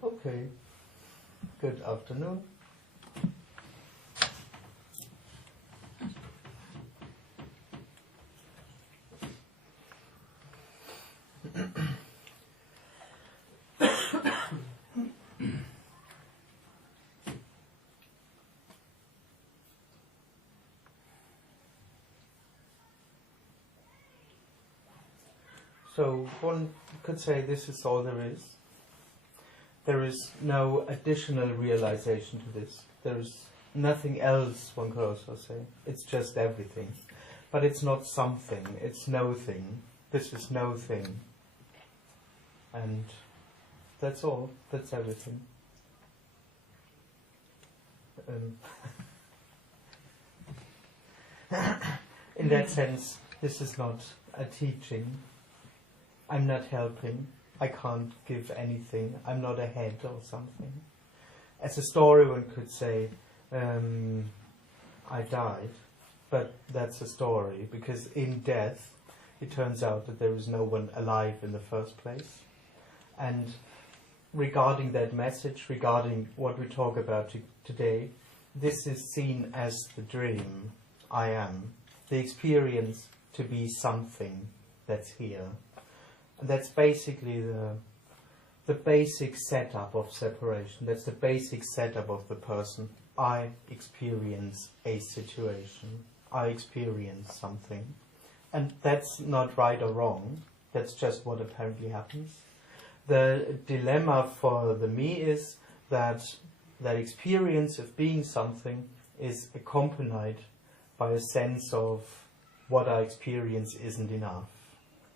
Okay, good afternoon. So one could say this is all there is. There is no additional realization to this. There is nothing else, one could also say. It's just everything. But it's not something, it's no thing. This is no thing. And that's all, that's everything. In that sense, this is not a teaching. I'm not helping. I can't give anything. I'm not a head or something. As a story, one could say, I died. But that's a story, because in death, it turns out that there is no one alive in the first place. And regarding that message, regarding what we talk about today, this is seen as the dream, I am, the experience to be something that's here. And that's basically the basic setup of separation. That's the basic setup of the person. I experience a situation. I experience something. And that's not right or wrong. That's just what apparently happens. The dilemma for the me is that that experience of being something is accompanied by a sense of what I experience isn't enough.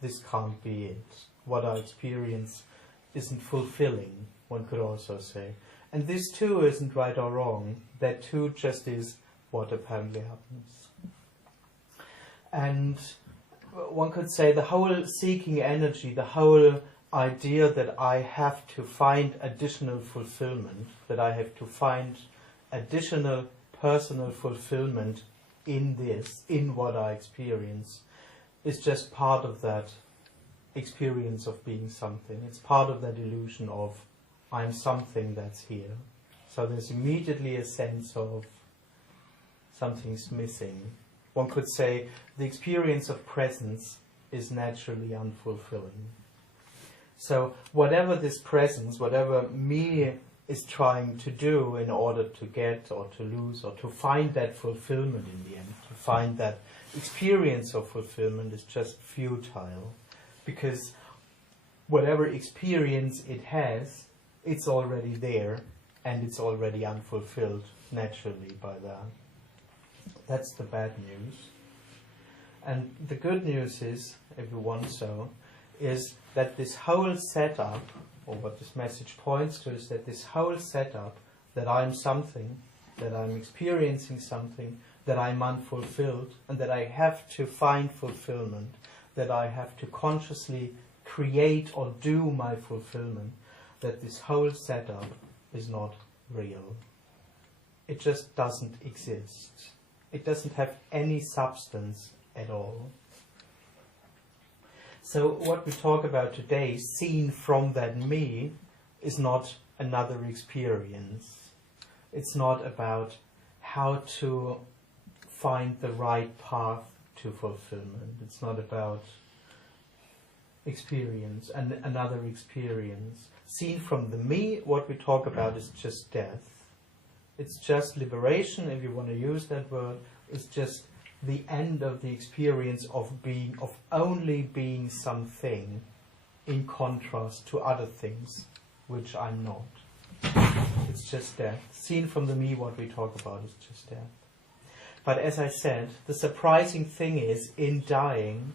This can't be it. What I experience isn't fulfilling, one could also say. And this too isn't right or wrong. That too just is what apparently happens. And one could say the whole seeking energy, the whole idea that I have to find additional fulfillment, that I have to find additional personal fulfillment in this, in what I experience, is just part of that experience of being something. It's part of that illusion of I'm something that's here. So there's immediately a sense of something's missing. One could say the experience of presence is naturally unfulfilling. So whatever this presence, whatever me is trying to do in order to get or to lose or to find that fulfillment in the end, to find that experience of fulfillment is just futile, because whatever experience it has, it's already there and it's already unfulfilled naturally by that. That's the bad news. And the good news is, if you want so, is that this whole setup, or what this message points to, is that this whole setup, that I'm something, that I'm experiencing something, that I'm unfulfilled, and that I have to find fulfillment, that I have to consciously create or do my fulfillment, that this whole setup is not real. It just doesn't exist. It doesn't have any substance at all. So what we talk about today, seen from that me, is not another experience. It's not about how to find the right path to fulfillment. It's not about experience and another experience. Seen from the me, what we talk about is just death. It's just liberation, if you want to use that word. It's just the end of the experience of being, of only being something, in contrast to other things, which I'm not. It's just death. Seen from the me, what we talk about is just death. But as I said, the surprising thing is, in dying,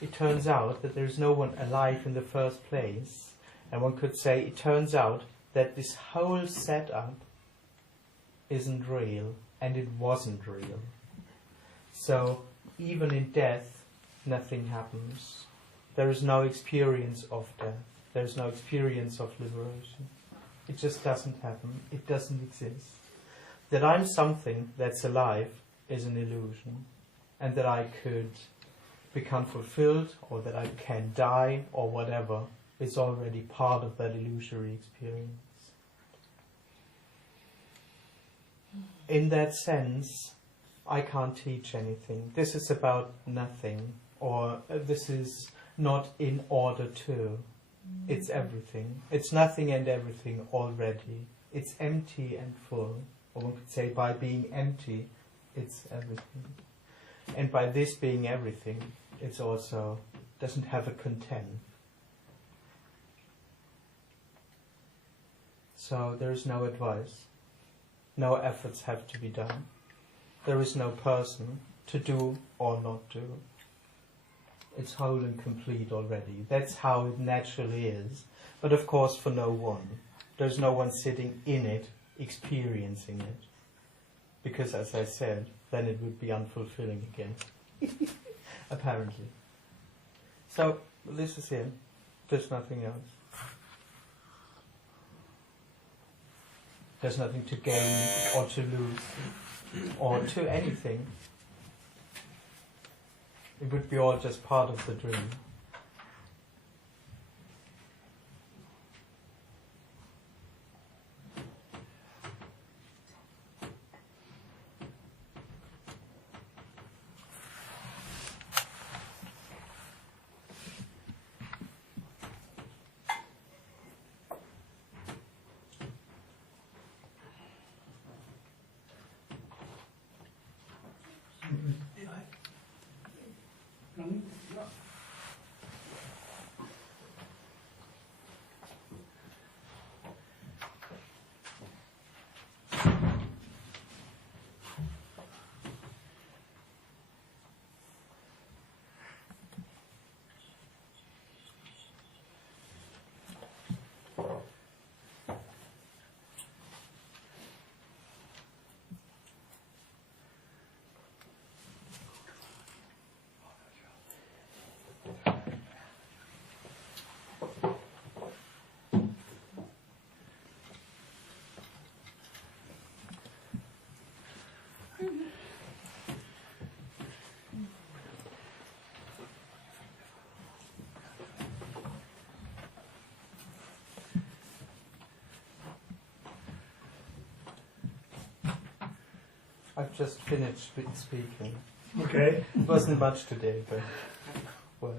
it turns out that there's no one alive in the first place. And one could say, it turns out that this whole setup isn't real, and it wasn't real. So, even in death, nothing happens. There is no experience of death. There is no experience of liberation. It just doesn't happen. It doesn't exist. That I'm something that's alive is an illusion. And that I could become fulfilled, or that I can die, or whatever, is already part of that illusory experience. In that sense, I can't teach anything. This is about nothing, or this is not in order to. It's everything. It's nothing and everything already. It's empty and full. Or one could say by being empty, it's everything. And by this being everything, it's also doesn't have a content. So there is no advice. No efforts have to be done. There is no person to do or not do. It's whole and complete already. That's how it naturally is. But of course for no one. There's no one sitting in it, experiencing it. Because as I said, then it would be unfulfilling again. Apparently. So, this is it. There's nothing else. There's nothing to gain or to lose or to anything. It would be all just part of the dream. I've just finished speaking. Okay. It wasn't much today, but well.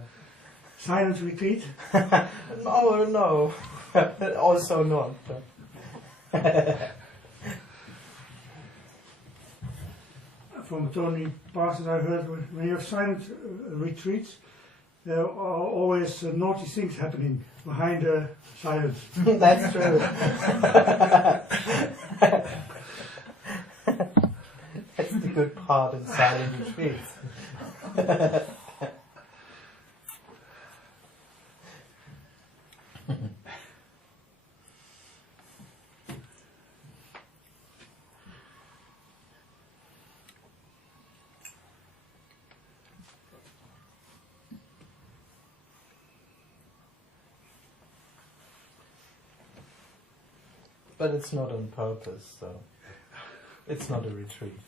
Silent retreat? No. Also not. From Tony Parsons I heard, when you have silent retreats, there are always naughty things happening behind the silence. That's true. That's the good part in silent retreats. But it's not on purpose, so it's not a retreat.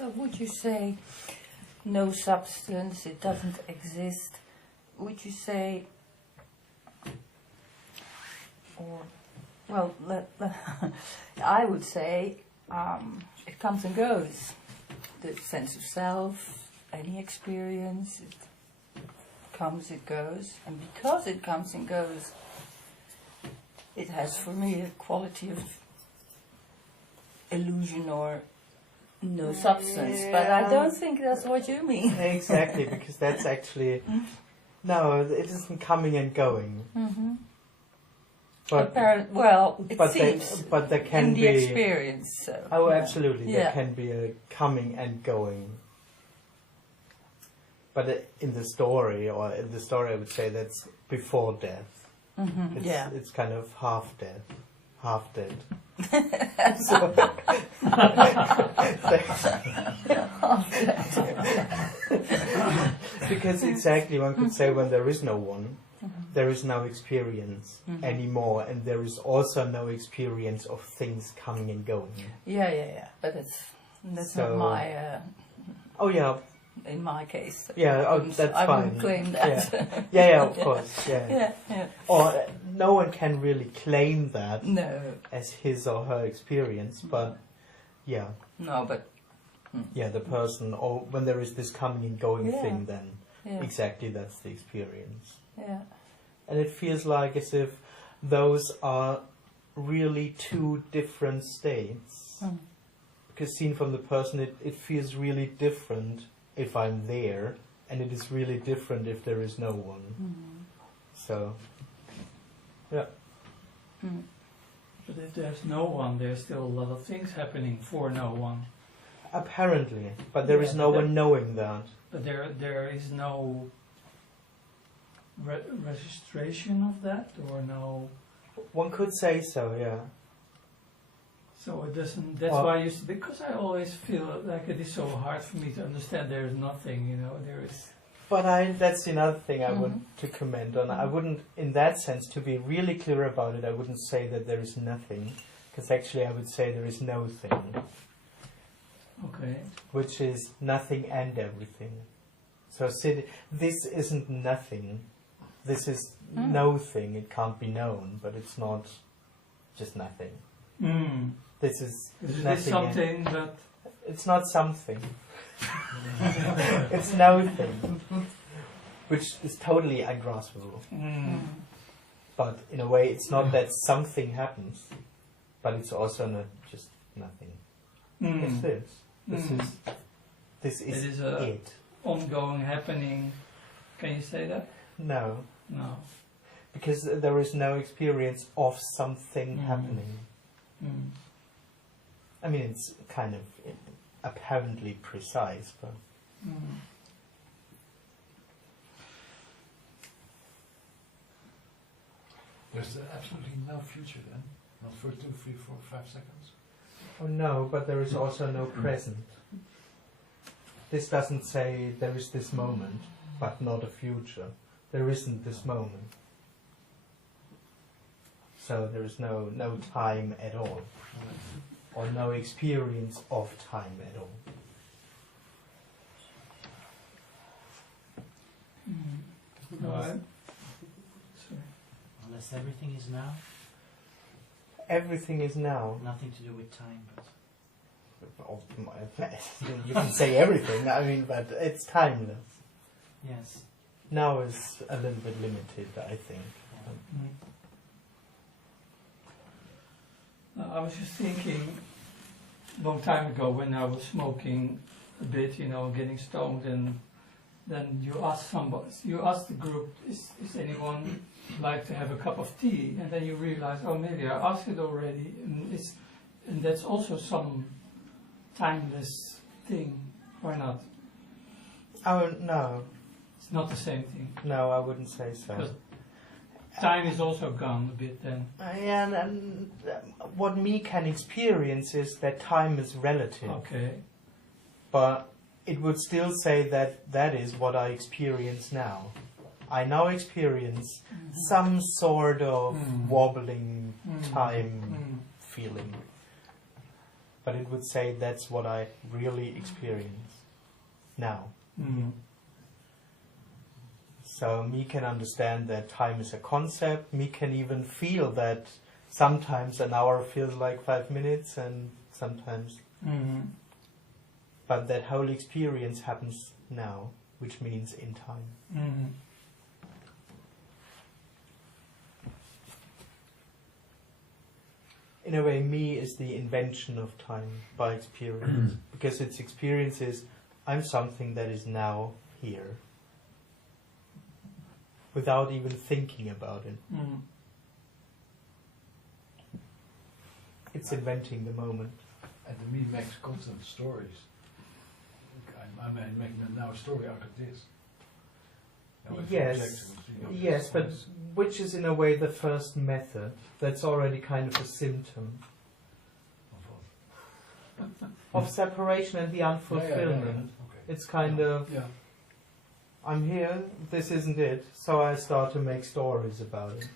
So would you say no substance, it doesn't exist? Would you say, or, well, I would say it comes and goes. The sense of self, any experience, it comes, it goes. And because it comes and goes, it has for me a quality of illusion or no substance. But I don't think that's what you mean. Exactly, because that's actually... No, it isn't coming and going. Mm-hmm. But, it seems but there can in be... the experience. So, Oh, yeah. absolutely. There can be a coming and going. But in the story, I would say that's before death. Mm-hmm. It's kind of half dead, half dead. Because exactly, one could say when there is no one, there is no experience anymore, and there is also no experience of things coming and going. Yeah. But that's not my... Oh yeah. In my case. Yeah, that's fine. I wouldn't claim that. Yeah, of course. Yeah. Or no one can really claim that as his or her experience, but yeah. No, but... Yeah, the person, or when there is this coming and going thing, then exactly that's the experience. Yeah. And it feels like as if those are really two different states. Because seen from the person, it feels really different if I'm there, and it is really different if there is no one. So, yeah. But if there's no one, there's still a lot of things happening for no one. Apparently, but there is no one knowing that. But there is no registration of that, or no... One could say so, yeah. So it doesn't, that's why because I always feel like it is so hard for me to understand there is nothing, there is... But that's another thing I want to comment on. I wouldn't, in that sense, to be really clear about it, I wouldn't say that there is nothing, because actually I would say there is no thing. Okay. Which is nothing and everything. So this isn't nothing. This is no thing. It can't be known, but it's not just nothing. This is nothing. Something that... It's not something. It's no thing. Which is totally ungraspable. But in a way, it's not that something happens, but it's also not just nothing. It's this. This is it. Ongoing happening. Can you say that? No. No. Because there is no experience of something happening. I mean, it's kind of apparently precise, but... There's absolutely no future then? Not for 2, 3, 4, 5 seconds? Oh no, but there is also no present. This doesn't say there is this moment, but not a future. There isn't this moment. So there is no time at all. Or no experience of time at all. Unless everything is now? Everything is now. Nothing to do with time, but... You can say everything, I mean, but it's timeless. Yes. Now is a little bit limited, I think. I was just thinking, a long time ago when I was smoking a bit, getting stoned, and then you ask the group, is anyone like to have a cup of tea? And then you realize, oh, maybe I asked it already, and that's also some timeless thing, or not? Oh, no. It's not the same thing. No, I wouldn't say so. Because time is also gone a bit then. And what me can experience is that time is relative. Okay. But it would still say that that is what I experience now. I now experience some sort of wobbling time feeling. but it would say that's what I really experience now. Mm. So me can understand that time is a concept. Me can even feel that sometimes an hour feels like 5 minutes, and sometimes. Mm. But that whole experience happens now, which means in time. Mm. In a way, me is the invention of time by experience, because its experience is I'm something that is now here, without even thinking about it. Mm. It's inventing the moment. And the me makes constant stories. I'm making now a story out of this. Now if Yes, objects will see objects yes, but twice. which is in a way the first method. That's already kind of a symptom Of what? of separation and the unfulfillment. Okay. It's kind of, Yeah. I'm here, this isn't it, so I start to make stories about it.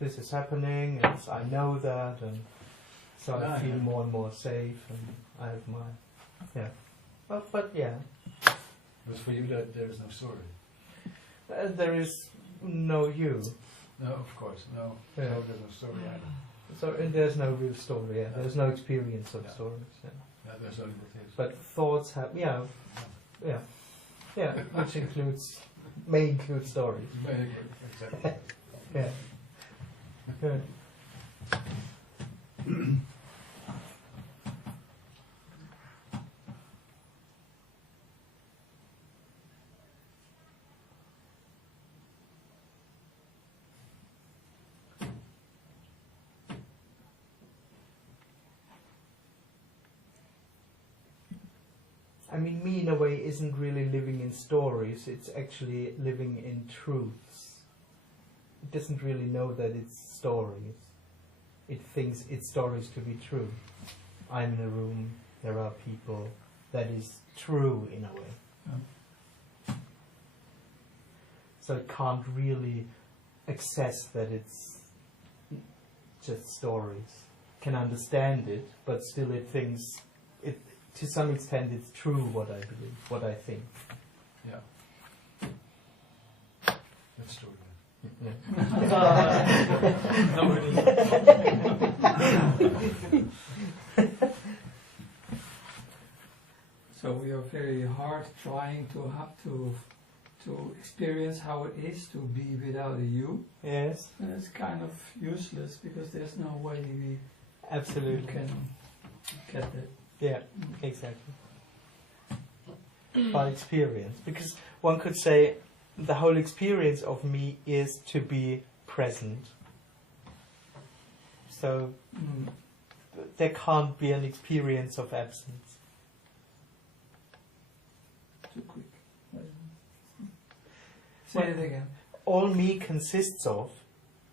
This is happening, and I know that, and so I Ah, feel yeah. more and more safe, and I have my, yeah. But yeah, But for you, there is no story. there is no you. No, of course, no. Yeah. No, there's no story either. So and there's no real story, yeah. There's no experience of Yeah. stories, yeah. Yeah, there's only what is. But thoughts have, yeah, which may include stories. Very good, exactly. Yeah. Good. I mean, me in a way isn't really living in stories, it's actually living in truths. It doesn't really know that it's stories. It thinks its stories to be true. I'm in a room, there are people, that is true in a way. Yeah. So it can't really access that it's just stories. Can understand it, but still it thinks it. To some extent, it's true what I believe, what I think. Yeah. That's true. Yeah. No, it isn't. So we are very hard trying to experience how it is to be without a you. Yes, And it's kind of useless because there's no way we absolutely. can get that. Yeah, exactly. By experience. Because one could say the whole experience of me is to be present. So Mm. there can't be an experience of absence. Too quick. Say it again. All me consists of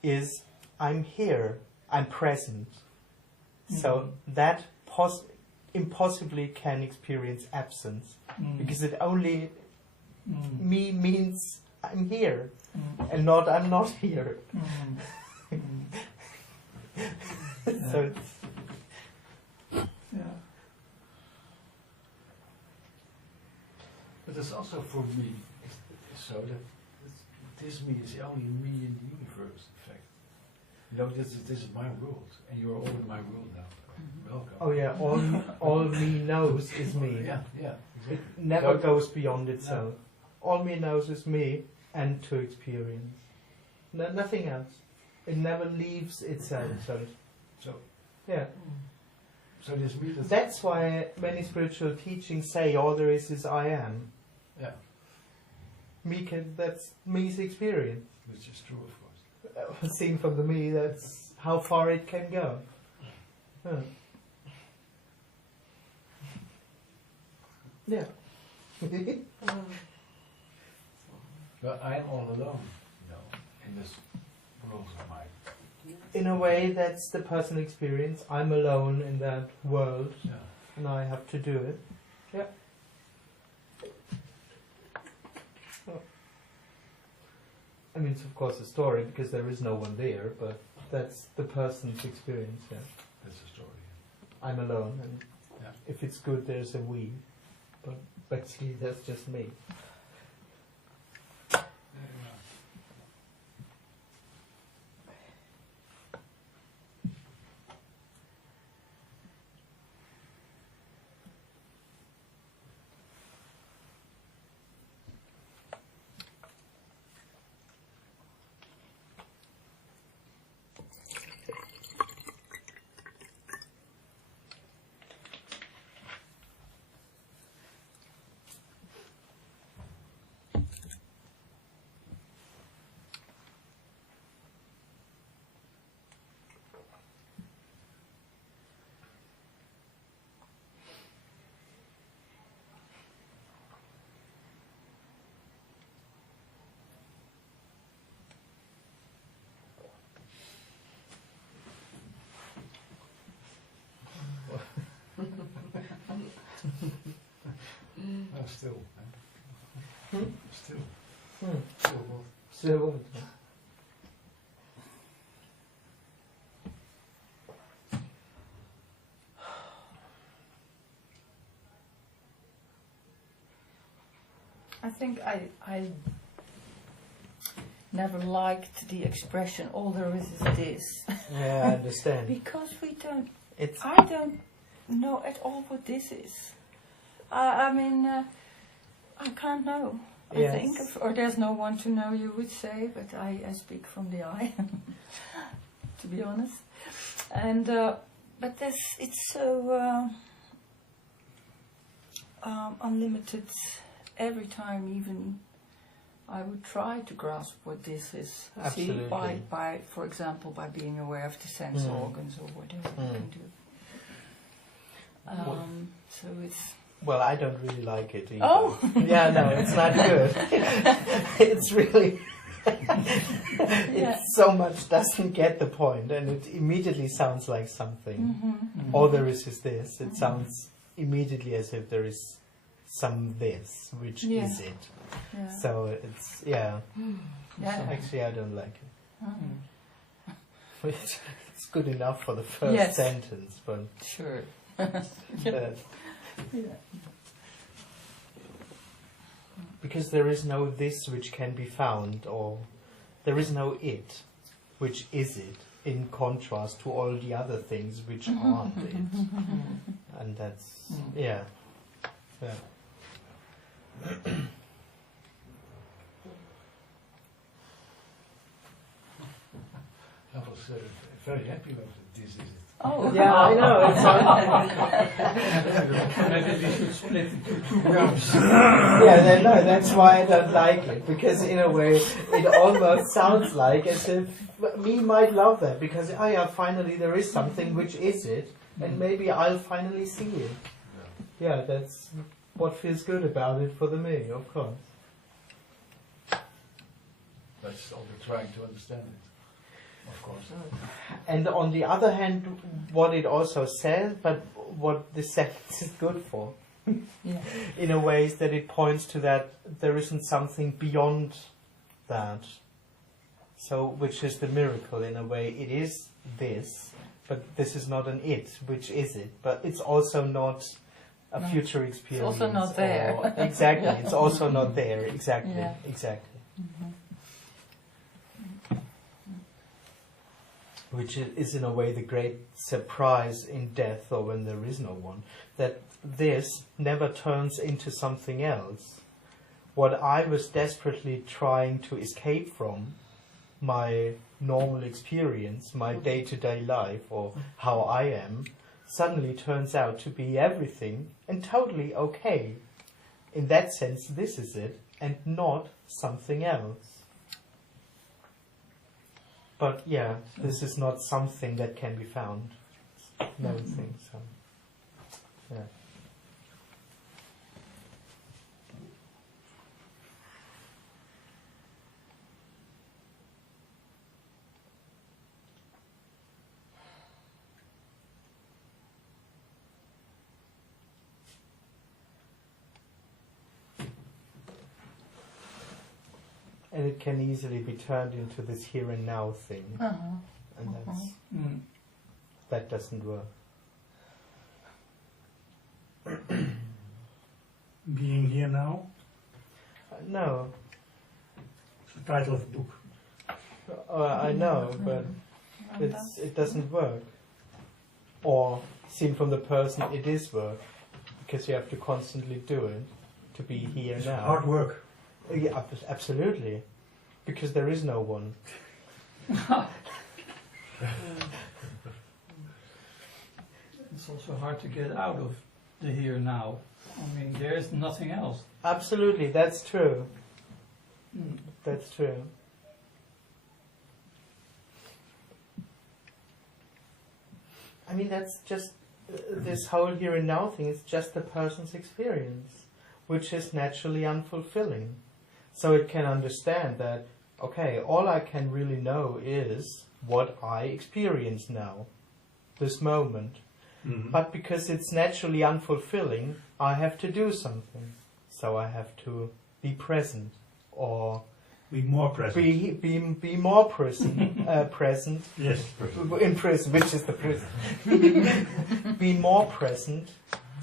is I'm here, I'm present. So that impossibly can experience absence. Mm. Because it only, Mm. me means I'm here, Mm. and not I'm not here. Mm. Mm. So it's, Yeah. But it's also for me, it's so that this me is the only me in the universe, in fact. You know, this is my world, and you're all in my world now. Welcome. oh yeah, all me knows is me. Yeah, yeah, It exactly. never So- goes beyond itself. All me knows is me and to experience. No, nothing else. It never leaves itself. So, Yeah. so this me That's why many spiritual teachings say all there is I am. yeah, That's me's experience. which is true, of course. Seen from the me, that's how far it can go. Huh. Yeah. But I am all alone, you know, in this world of mine. In a way, that's the personal experience. I'm alone in that world, Yeah. and I have to do it. Yeah. Oh. I mean, it's of course a story because there is no one there, but that's the person's experience. Yeah. That's the story. I'm alone, and Yeah. if it's good, there's a we. But basically, that's just me. Oh, still. Hmm? Still. Still what? Still what? I think I never liked the expression all there is this. Yeah, I understand. Because It's I don't know at all what this is. I mean, I can't know. Yes. I think, or there's no one to know, you would say, but I speak from the eye, to be honest. And but it's so unlimited. Every time, even I would try to grasp what this is. Absolutely. See, by for example, by being aware of the sense organs or whatever you can do. So it's. Well, I don't really like it either. Oh! Yeah, no, it's not good. It's really... it so much doesn't get the point, and it immediately sounds like something. Mm-hmm. All there is this. It sounds immediately as if there is some this, which Yeah. is it. Yeah. So it's, yeah. Yeah. Actually, I don't like it. Mm. It's good enough for the first Yes. sentence, but... Sure. Yeah. Because there is no this which can be found, or there is no it, which is it, in contrast to all the other things which aren't it. And that's, yeah. I was very happy with this is it. Oh. Yeah, I know. It's Maybe we should split into two groups. yeah, no, that's why I don't like it, because in a way it almost sounds like as if me might love that, because yeah, finally there is something which is it, and maybe I'll finally see it. Yeah, that's what feels good about it for the me, of course. That's all we're trying to understand it. Of course. And on the other hand, what it also says, but what this sentence is good for, Yeah. in a way, is that it points to that there isn't something beyond that. So, which is the miracle in a way. It is this, but this is not an it, which is it. But it's also not a No. future experience. It's also not there. or- exactly, Yeah. it's also not there. Exactly, Yeah. exactly. Mm-hmm. Which is in a way the great surprise in death, or when there is no one, that this never turns into something else. What I was desperately trying to escape from, my normal experience, my day-to-day life, or how I am, suddenly turns out to be everything and totally okay. In that sense, this is it, and not something else. But yeah, this is not something that can be found. No thing, so. Yeah. And it can easily be turned into this here and now thing. Uh-huh. And that's, Mm. that doesn't work. being here now? No, It's the title of the book. I know, but it doesn't work. Or, seen from the person, it is work. Because you have to constantly do it to be here It's now. hard work. Yeah, absolutely. Because there is no one. It's also hard to get out of the here now. I mean, there is nothing else. Absolutely, that's true. That's true. I mean, that's just, this whole here and now thing is just a person's experience, which is naturally unfulfilling. So it can understand that, okay, all I can really know is what I experience now, this moment. Mhm. But because it's naturally unfulfilling, I have to do something. So I have to be present, or Be more present. be more present, present Yes. in prison, which is the prison. Be more present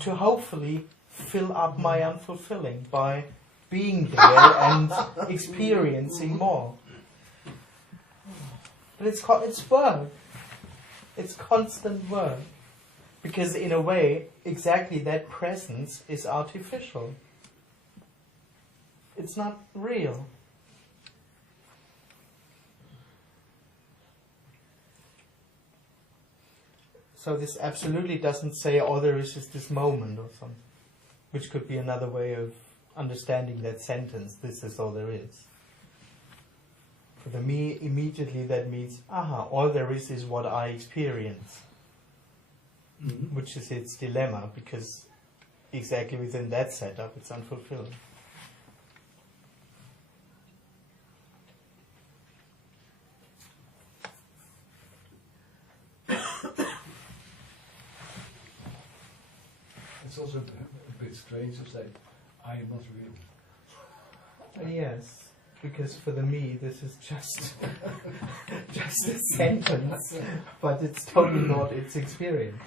to hopefully fill up my unfulfilling by being there and experiencing more. But it's work. It's constant work. Because in a way, exactly that presence is artificial. It's not real. So this absolutely doesn't say all there is this moment or something. Which could be another way of understanding that sentence, this is all there is. For the me, immediately that means, all there is what I experience. Mhm. Which is its dilemma, because exactly within that setup it's unfulfilled. It's also a bit strange to say, I am not real. Yes, because for the me this is just just a sentence, but it's totally not its experience.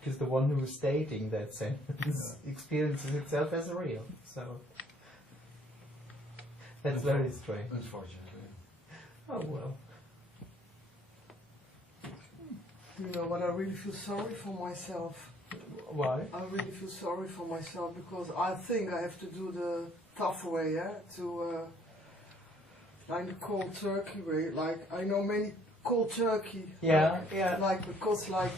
Because the one who is stating that sentence experiences itself as real. So that's very strange. Unfortunately. Oh well. You know, but I really feel sorry for myself. Why? I really feel sorry for myself because I think I have to do the tough way, like the cold turkey way. Like I know many cold turkey. Yeah, yeah. Like because I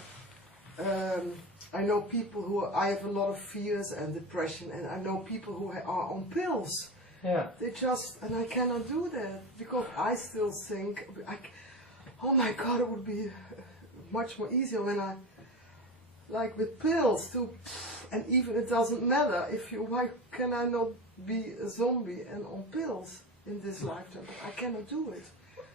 know people who I have a lot of fears and depression, and I know people who are on pills. Yeah. They just, and I cannot do that because I still think, oh my God, it would be much more easier when I, like with pills too, and even it doesn't matter if you, why can I not be a zombie and on pills in this lifetime? I cannot do it.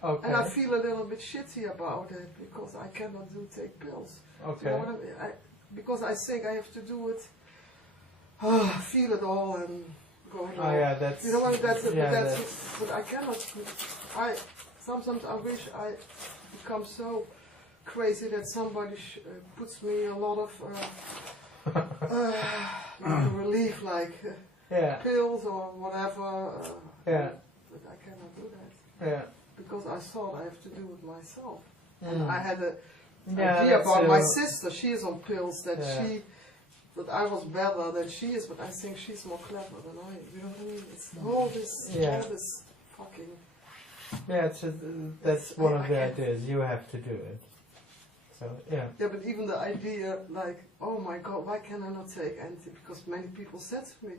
Okay. And I feel a little bit shitty about it because I cannot take pills. Okay. You know what I mean? Because I think I have to do it, feel it all and go it all. Oh yeah, that's. You know what? That's yeah, but I cannot. Sometimes I wish I become so crazy that somebody puts me a lot of like relief, like yeah. pills or whatever. Yeah. But I cannot do that Yeah. because I thought I have to do it myself. Mm. And I had a Yeah, idea that's, about my sister. She is on pills. That yeah. that I was better than she is, but I think she's more clever than I am. You know what I mean? It's all this fucking. Yeah, that's one of the ideas. You have to do it. So yeah. Yeah, but even the idea, like, oh my God, why can I not take because many people said to me,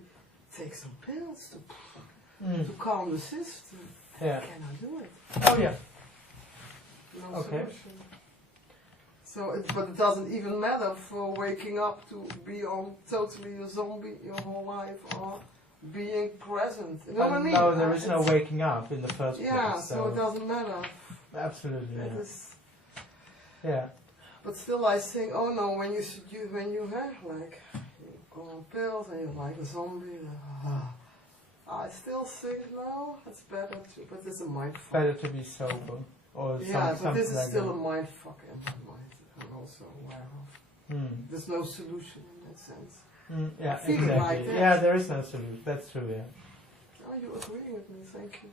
take some pills to calm the system. Yeah. I cannot do it. Oh yeah. No Okay. solution. So, but it doesn't even matter for waking up to be on totally a zombie your whole life or being present. You know what I mean? No, there is no waking up in the first place. Yeah, so it doesn't matter. Absolutely. It Yeah. is, Yeah. but still, I think, oh no, when you have like you go on pills and you're like a zombie. I still think no, it's better to, but it's a mind fuck. Better to be sober or Yeah, but this is like still that. a mind fuck in my mind. I'm also aware of. Mm. There's no solution in that sense. Yeah, feeling exactly. like that. Yeah, there is no solution. That's true. Yeah. Oh, you agree with me? Thank you.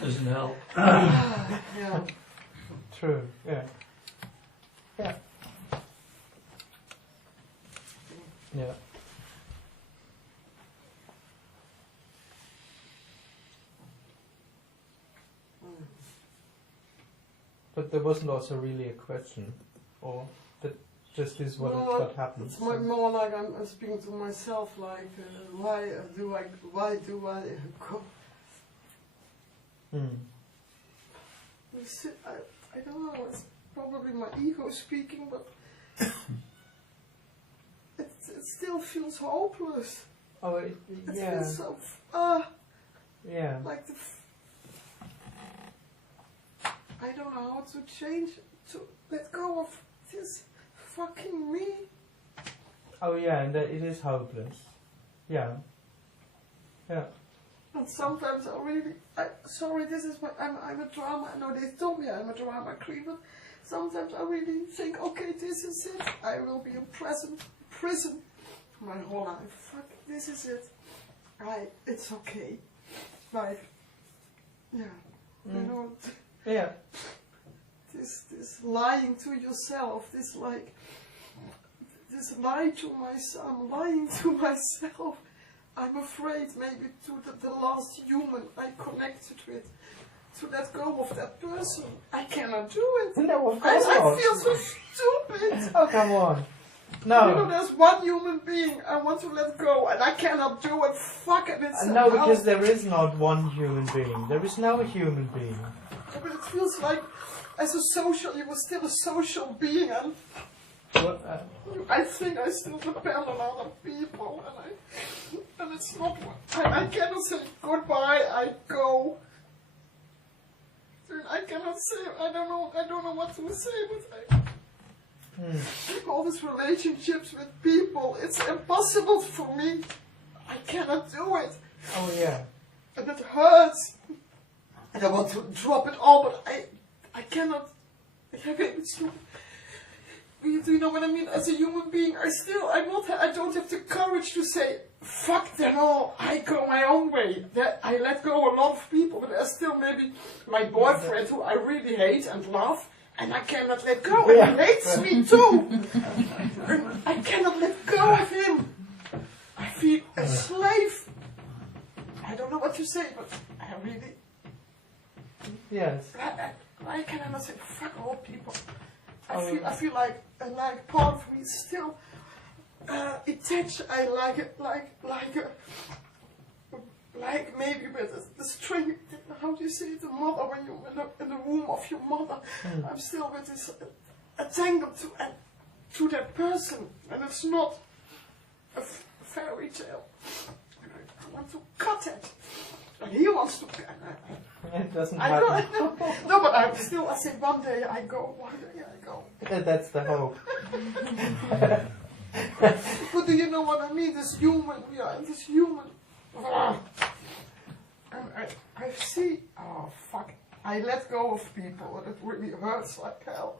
Doesn't help. Yeah. True. Yeah. Yeah. Yeah. But there wasn't also really a question, or that just is what what happens. It's more like I'm speaking to myself. Like, why do I go? Mm. I don't know. It's probably my ego speaking, but it still feels hopeless. Oh, It yeah. feels so Yeah. like I don't know how to change, to let go of this fucking me. Oh, yeah, and that it is hopeless. Yeah. Yeah. And sometimes sorry, this is what I'm a drama. I know they told me I'm a drama queen, but sometimes I really think, okay, this is it. I will be in prison my whole life. Fuck, this is it. It's okay. Like, yeah, you know. Yeah. This lying to yourself, this lie to my son, lying to myself. I'm afraid maybe to the last human I connected with, to let go of that person. I cannot do it. No, of course not. I feel so stupid. Oh, come on. You know, No. there's one human being I want to let go, and I cannot do it. Fuck it, it's No, because there is not one human being. There is no human being. But it feels like, as a social, you were still a social being, and What, I think I still depend on other people, and it's not. I cannot say goodbye. I go. I cannot say. I don't know what to say, but all these relationships with people, it's impossible for me. I cannot do it, oh, yeah. and it hurts. And I want to drop it all, but I cannot. Do you know what I mean? As a human being, I don't have the courage to say, fuck them all, I go my own way. That I let go a lot of people, but there's still maybe my boyfriend who I really hate and love, and I cannot let go, and he hates me too. And I cannot let go of him. I feel a slave. I don't know what to say, but I really... Yes. Why can I not say fuck all people? I feel like part of me is still attached. I like it, like maybe with the string. How do you say it? The mother when you're in the womb of your mother. I'm still with this entangled to that person, and it's not a fairy tale. I want to cut it, and he wants to. It doesn't I happen. know. No, but I say one day I go, one day I go. That's the hope. But do you know what I mean? This human, we are in this human. And I see, oh fuck, I let go of people, and it really hurts like hell.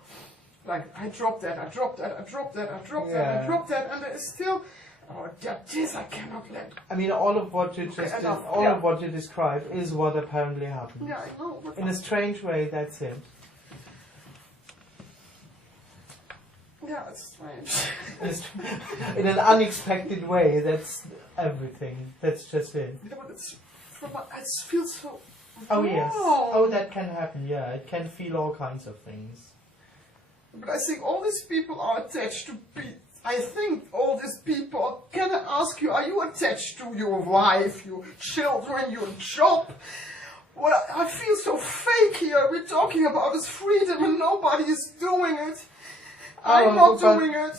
Like, I drop that, I drop that, I drop that, I drop that, I drop that, and there's still, oh, this I cannot let go. I mean, all of what you just did, of what you describe is what apparently happened. Yeah, I know. But In a strange way, that's it. yeah, it's strange. In an unexpected way, that's everything. That's just it. Yeah, but it feels so. Oh yes. wrong. Oh, that can happen. Yeah, it can feel all kinds of things. But I think all these people are attached to people. I think all these people, can I ask you, are you attached to your wife, your children, your job? Well, I feel so fake here. We're talking about this freedom and nobody is doing it. I'm not doing it.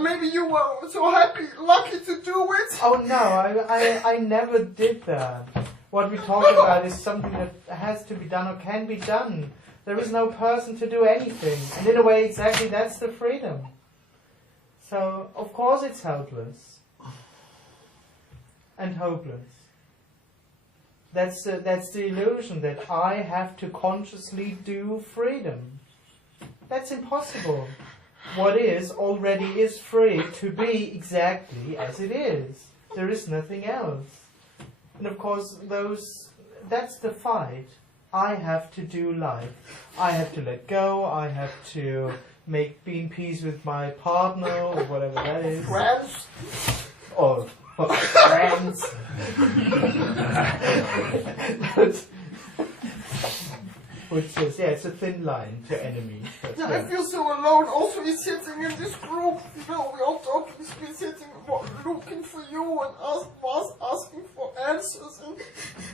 Maybe you were so happy, lucky to do it. Oh no, I never did that. What we talk about is something that has to be done or can be done. There is no person to do anything. And in a way, exactly that's the freedom. So, of course it's helpless. And hopeless. That's the illusion that I have to consciously do freedom. That's impossible. what is already is free to be exactly as it is. There is nothing else. And of course, that's the fight. I have to do life. I have to let go. I have to be in peace with my partner or whatever that is. Friends. Or friends. Which is, it's a thin line to enemies. But, I feel so alone. Also, we're sitting in this group. We're all talking. We're sitting, looking for you and asking for answers.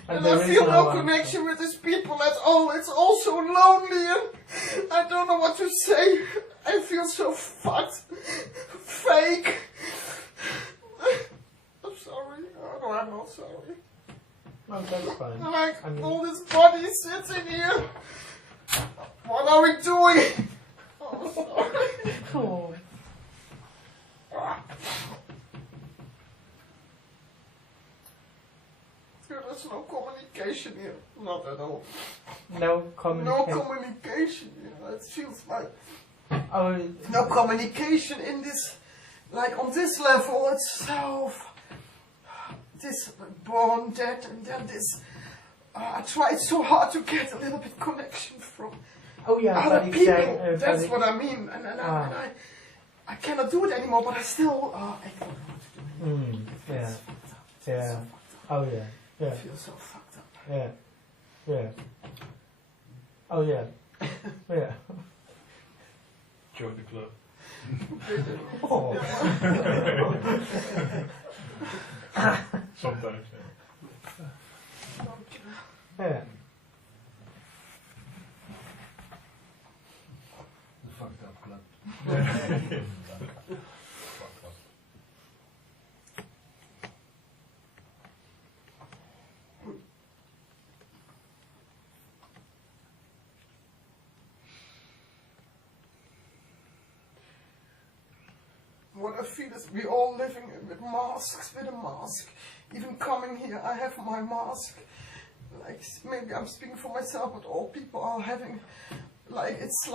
And I feel no connection with these people at all. It's all so lonely, and I don't know what to say. I feel so fucked, fake. I'm sorry. No, I'm not sorry. No, that's fine. All this body sitting here. What are we doing? Oh, sorry. Oh. There's no communication here. Not at all. No communication. No communication here. It feels like Oh, no communication in this, like on this level. It's so this born dead, and then this. I tried so hard to get a little bit connection from other people. That's what I mean, and I cannot do it anymore. But I still I don't know what to do. Yeah. Yeah. Oh yeah. Yeah. I feel so fucked up. Yeah. Yeah. Oh yeah. Yeah. Join the club. Oh. Sometimes. Yeah. The fucked up club. What I feel is we all living with masks, with a mask. Even coming here, I have my mask. Like, maybe I'm speaking for myself, but all people are having, it's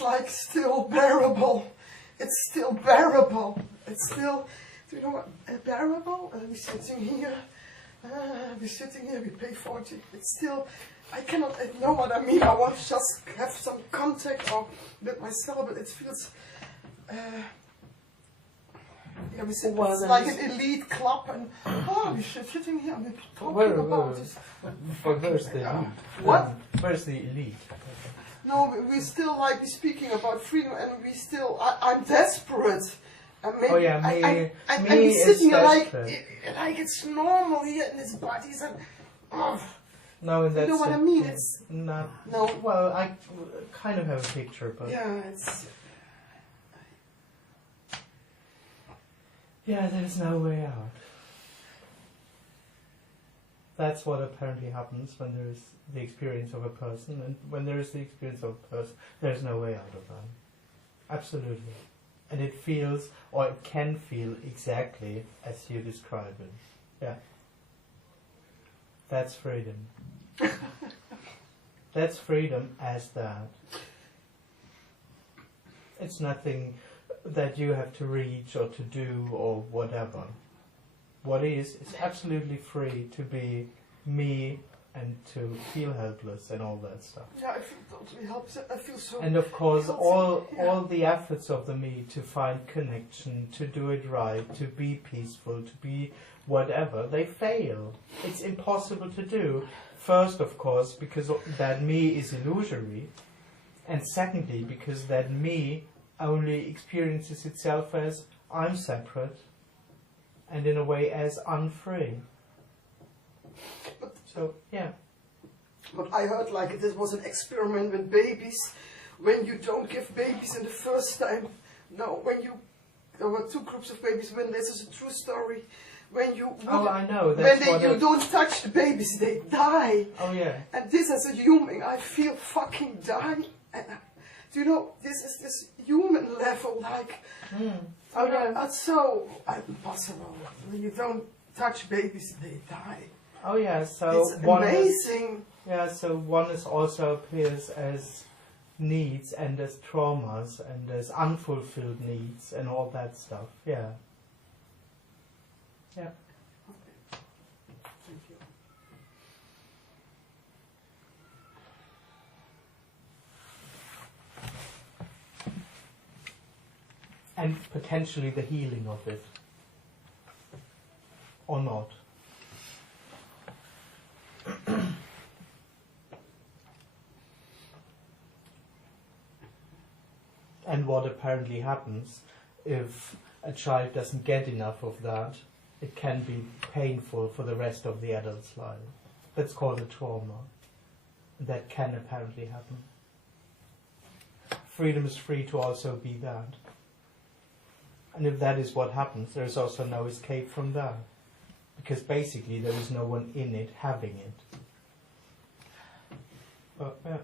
like still bearable. It's still bearable. It's still, do you know what, bearable? We're sitting here, we pay 40. It's still, I cannot know what I mean. I want to just have some contact with myself, but it feels, yeah, it's like an elite club, and we're sitting here and we're talking about this. But where's the elite? What? Where's the elite? No, we still like be speaking about freedom, and we still. I'm desperate. And maybe I'm sitting here like it's normal here in his bodies, and no, that's you know what I mean. It's not. No. Well, I kind of have a picture, but yeah, it's. Yeah, there's no way out. That's what apparently happens when there is the experience of a person, and when there is the experience of a person, there's no way out of that. Absolutely. And it feels, or it can feel exactly as you describe it. Yeah. That's freedom. That's freedom as that. It's nothing that you have to reach or to do or whatever. What is absolutely free to be me and to feel helpless and all that stuff. Yeah, I feel totally helpless. I feel so. And of course, guilty. all the efforts of the me to find connection, to do it right, to be peaceful, to be whatever, they fail. It's impossible to do. First, of course, because that me is illusory, and secondly, because that me only experiences itself as I'm separate, and in a way as unfree. So, yeah. But I heard like this was an experiment with babies. When you don't give babies in the first time, no, there were two groups of babies, when this is a true story, when you I know. That's when you don't touch the babies, they die. Oh yeah. And this as a human, I feel fucking dying. And do you know, this is this human level, like, Oh yeah. that's so impossible. When you don't touch babies, they die. Oh yeah. So It's amazing. So oneness also appears as needs and as traumas and as unfulfilled needs and all that stuff. Yeah. Yeah. Thank you. And potentially the healing of it. Or not. And what apparently happens if a child doesn't get enough of that, it can be painful for the rest of the adult's life. That's called a trauma. That can apparently happen. Freedom is free to also be that. And if that is what happens, there is also no escape from that. Because basically there is no one in it having it. But, yeah.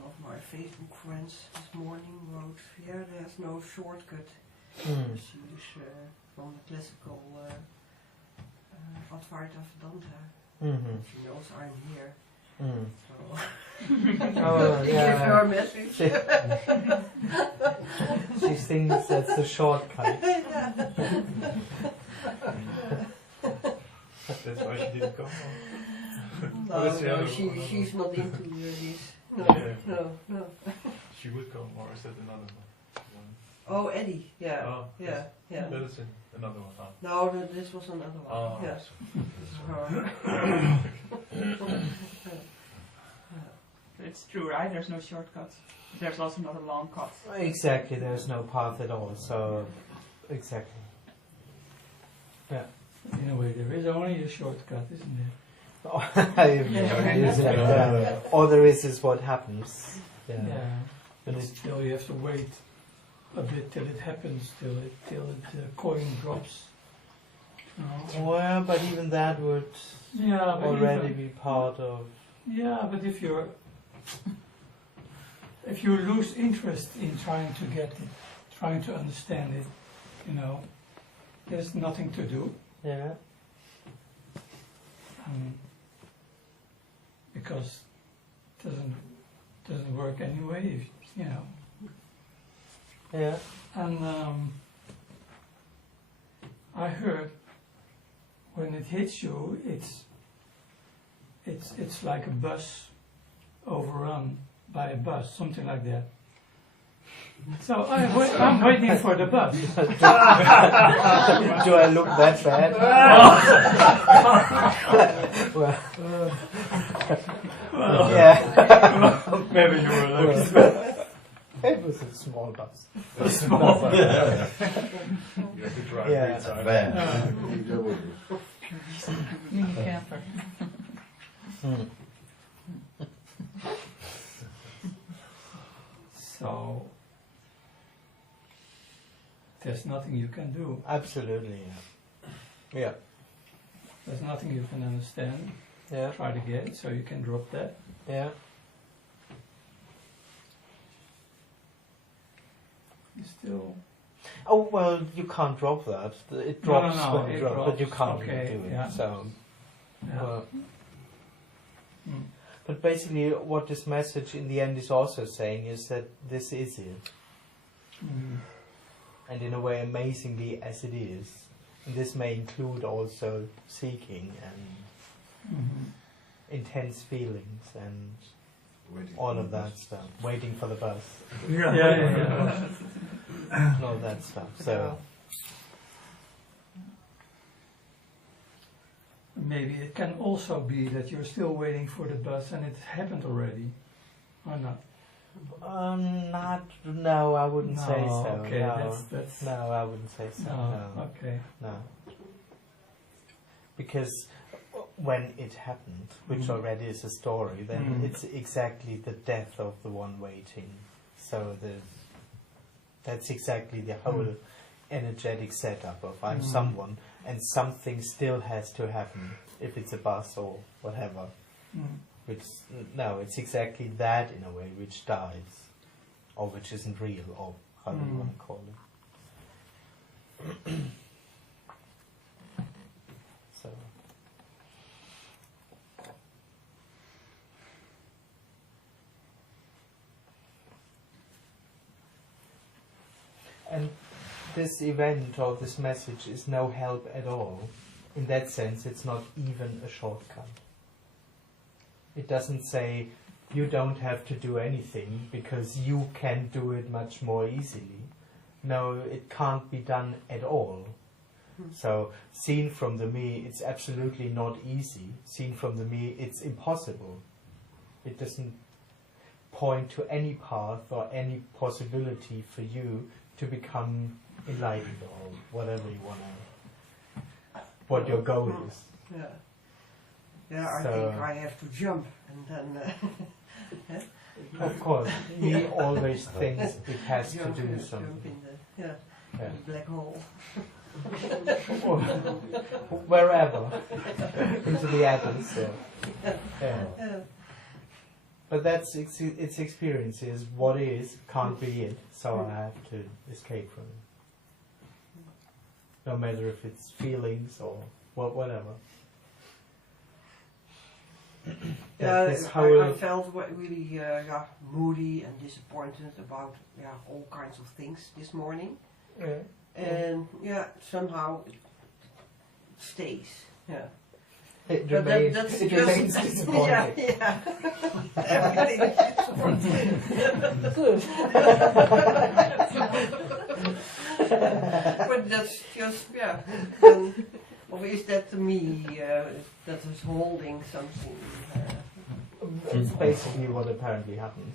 one of my Facebook friends this morning wrote, yeah, there's no shortcut. She's from the classical Wat vaart Vedanta. She knows I'm here. So give her a message. She thinks that's a shortcut. That's why she didn't come. No, she's not into this. No, no. She would come, or is that another one? Oh, Eddie, yeah. Oh, yeah. That is another one. Huh? No, this was another one. Oh, yeah. It's true, right? There's no shortcut. There's also not a long cut. Exactly, there's no path at all, so exactly. Yeah. In a way, there is only a shortcut, isn't there? All there is what happens. Yeah. But still, you have to wait a bit till it happens, till the coin drops. Well, but even that would already be part of. Yeah, but if you lose interest in trying to get it, trying to understand it, there's nothing to do. Yeah. Because it doesn't work anyway. Yeah. And I heard when it hits you, it's like a bus overrun by a bus, something like that. So I'm waiting for the bus. Do I look that bad? Well, yeah. Maybe you were lucky. It was a small bus. You have to drive inside. Mini camper. So there's nothing you can do. Absolutely, yeah. There's nothing you can understand. Yeah. Try to get it, so you can drop that. Yeah. You still. Oh well, you can't drop that. It drops when you drop, drops. but you can't Okay, really do it. yeah. So. Yeah. But basically, what this message in the end is also saying is that this is it. And in a way, amazingly as it is, and this may include also seeking and intense feelings and all of that stuff. Waiting for the bus. Yeah. And all that stuff. So. Maybe it can also be that you're still waiting for the bus and it happened already, or not? No, I wouldn't say so. Okay, no. that's No, I wouldn't say so. No. Okay. No. Because when it happened, which already is a story, then it's exactly the death of the one waiting. So that's exactly the whole energetic setup of I'm someone and something still has to happen, if it's a bus or whatever. Which, no, it's exactly that in a way which dies, or which isn't real, or how do you want to call it. So. And this event or this message is no help at all. In that sense, it's not even a shortcut. It doesn't say you don't have to do anything because you can do it much more easily. No, it can't be done at all. So, seen from the me, it's absolutely not easy. Seen from the me, it's impossible. It doesn't point to any path or any possibility for you to become enlightened or whatever you want to, what your goal is. Yeah, I think I have to jump and then... Of course, he always thinks it has to do something. Jump in the black hole. Wherever. Into the atoms. But that's its experience is what is, can't be it, so I have to escape from it. No matter if it's feelings or whatever. Yeah, this I whole felt really moody and disappointed about all kinds of things this morning. yeah. And somehow it stays. Yeah. It But remains, that's it just remains disappointing. yeah. Everything is disappointing. Good. But that's just or is that me that is holding something? It's basically what apparently happens.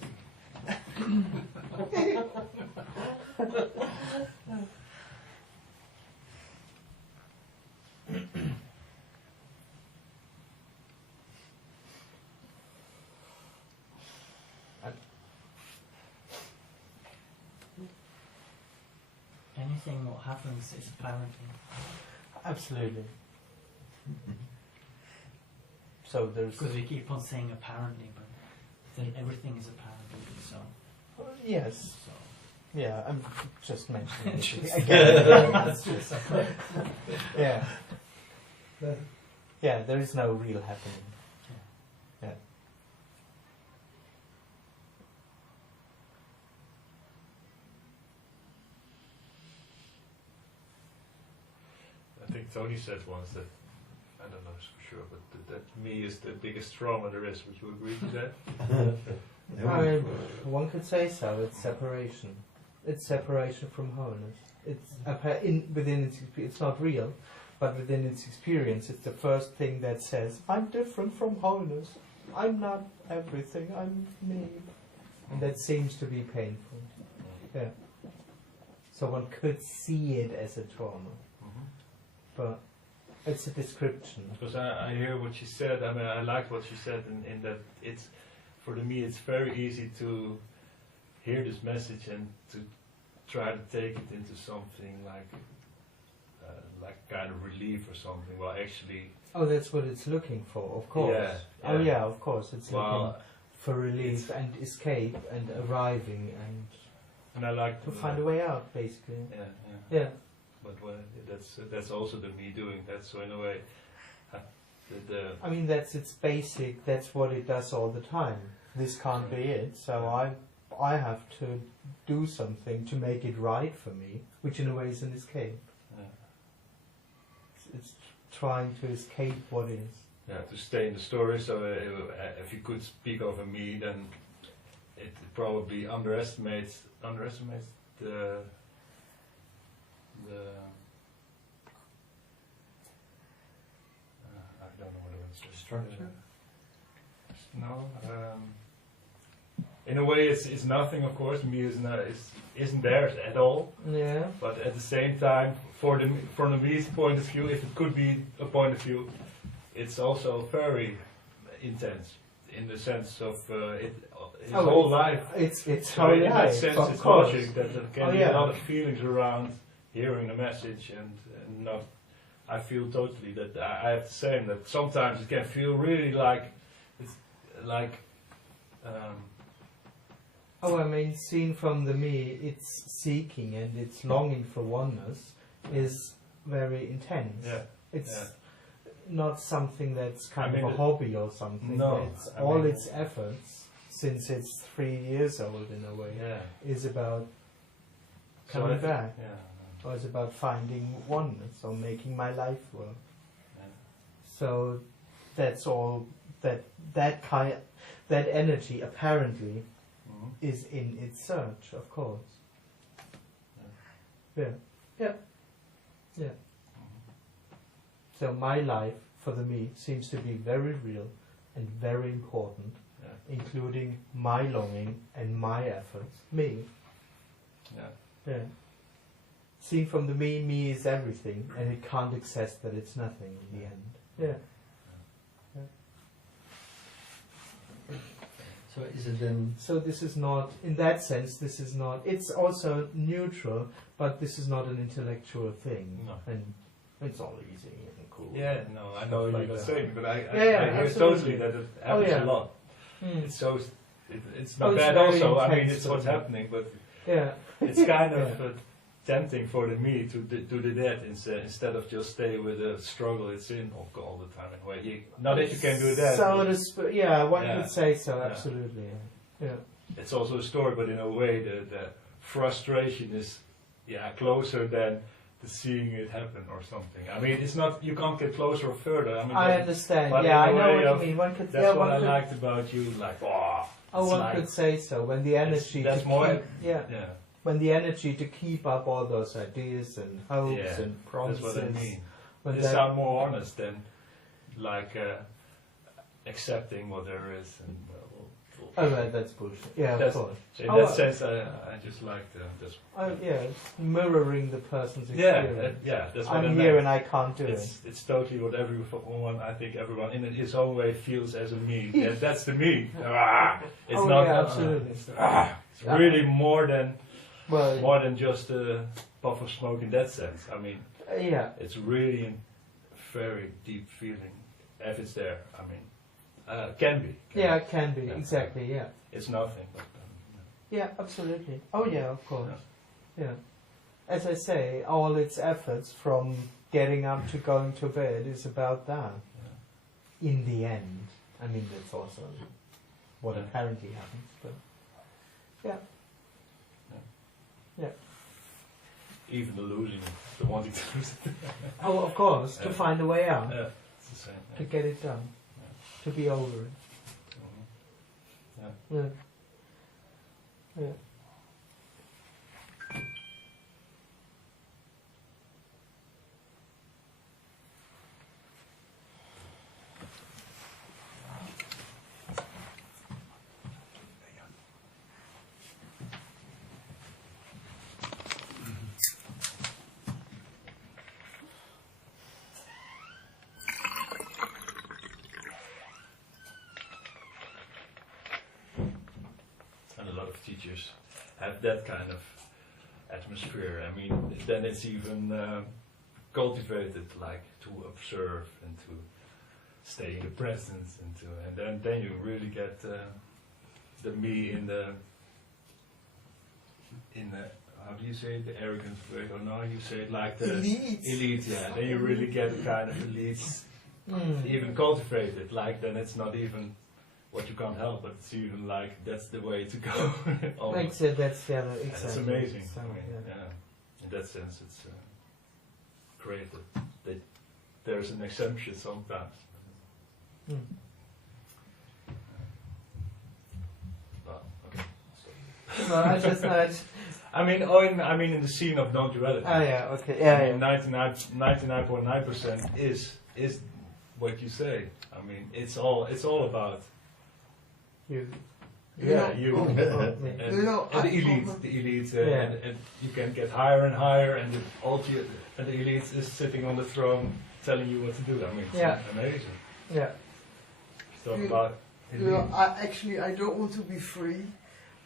Anything what happens is apparently. Absolutely. So there's Because we keep on saying apparently, but then everything is apparently so. yes. So Yeah, I'm just mentioning Just- it again. It's just, yeah. Yeah, there is no real happening. Yeah. I think Tony said once that, I don't know for sure, but that me is the biggest trauma there is. Would you agree to that? One could say so. It's separation. It's separation from wholeness. It's within its it's not real, but within its experience, it's the first thing that says, "I'm different from wholeness. I'm not everything. I'm me," and that seems to be painful. Yeah. So one could see it as a trauma, but it's a description. Because I hear what she said. I mean, I liked what she said in that it's, for me, it's very easy to hear this message and to try to take it into something like kind of relief or something. Well, actually. Oh, that's what it's looking for, of course. Yeah, Oh yeah. yeah, of course. It's looking for relief and escape and arriving and I like to find a way out, basically. Yeah. Yeah. But that's also the me doing that. So in a way, I mean, that's its basic. That's what it does all the time. This can't be it. So I have to do something to make it right for me, which in a way is an escape. It's trying to escape what is. Yeah, to stay in the story. So if you could speak of a me, then it probably underestimates the I don't know what I would say. Structure? No. In a way, it's nothing. Of course, me isn't there at all. Yeah. But at the same time, from the me's point of view, if it could be a point of view, it's also very intense in the sense of his whole life. It's So whole in that life, sense, of it's course. logic that there can be a lot of feelings around hearing a message, and not. I feel totally that I have the same. That sometimes it can feel really like it's like. Oh, I mean, seen from the me, its seeking and its longing for oneness is very intense. Yeah. It's not something that's kind I mean, of a hobby or something. No, It's I all mean, its efforts, since it's 3 years old in a way, is about coming back. Yeah. Or it's about finding oneness or making my life work. Yeah. So that's all. That energy apparently is in its search, of course. Yeah. So my life, for the me, seems to be very real and very important, including my longing and my efforts. Me. Yeah. Seen from the me is everything, and it can't accept that it's nothing in the end. Yeah. So is it then? So this is not, in that sense, this is not. It's also neutral, but this is not an intellectual thing. No. And it's all easy and cool. Yeah, no, I know Stuff what like you're that. saying, but I hear absolutely. totally that it happens a lot. Mm. It's so it's not it's bad very also. I mean, intense it's for what's me. happening, but Yeah. it's kind of tempting for the me to do that instead of just stay with the struggle it's in all the time. Anyway, not that you can do that. So but yeah, one Yeah. could say so. Yeah. Absolutely. Yeah. it's also a story, but in a way, the frustration is closer than the seeing it happen or something. I mean, it's not, you can't get closer or further. I mean, I understand. but Yeah, I in a know way what you of- mean. One could. that's Yeah, what one I could. liked about you. Like, Oh, it's one like- could say so. When the energy that's to more. keep, yeah, Yeah, when the energy to keep up all those ideas and hopes Yeah, and that's promises. what I mean. When They that- sound more honest than like accepting what there is. And Oh, right, that's bullshit. Yeah, of That's- course. in Oh, that sense, I just like this. Yeah, it's mirroring the person's Yeah, experience. that's what I I'm meant. here and I can't do it. It's totally what everyone, I think everyone in his own way feels as a me. Yeah, that's the me. It's Oh, not. yeah, absolutely. It's really more Well, than just a puff of smoke in that sense. I mean, yeah, it's really a very deep feeling if it's there. I mean, can be. yeah, it can be Yeah. exactly. Yeah, It's nothing. But, yeah, absolutely. Oh, yeah, of course. Yeah, as I say, all its efforts from getting up to going to bed is about that. In the end, I mean, that's also what Yeah. apparently happens. But yeah, yeah. even the losing, the wanting to lose it. Oh, of course, to Yeah. find a way out, It's the same. to get it done, to be over it. Mhm. Yeah. Yeah. And a lot of teachers have that kind of atmosphere. I mean, then it's even cultivated, like to observe and to stay in the present, and then you really get the me in the how do you say it, the arrogant way, or no, you say it like the elite, yeah. Then you really get a kind of elite, even cultivated. Like then it's not even what you can't help, but it's even like that's the way to go. Makes it, that's, yeah, And exactly. it's amazing. So, I mean, yeah. yeah. In that sense, it's great that there's an exemption sometimes. Mm. Well, okay. No, I just, I mean, in the scene of non-duality. oh yeah, okay, yeah, I mean, yeah. 99.9% is what you say. I mean, it's all about You. yeah, know, you. Oh, And, You know, and I- the elite, Yeah. and you can get higher and higher, and the elite is sitting on the throne telling you what to do. I mean, it's Yeah. amazing. Yeah. Talk You- about You know, I don't want to be free.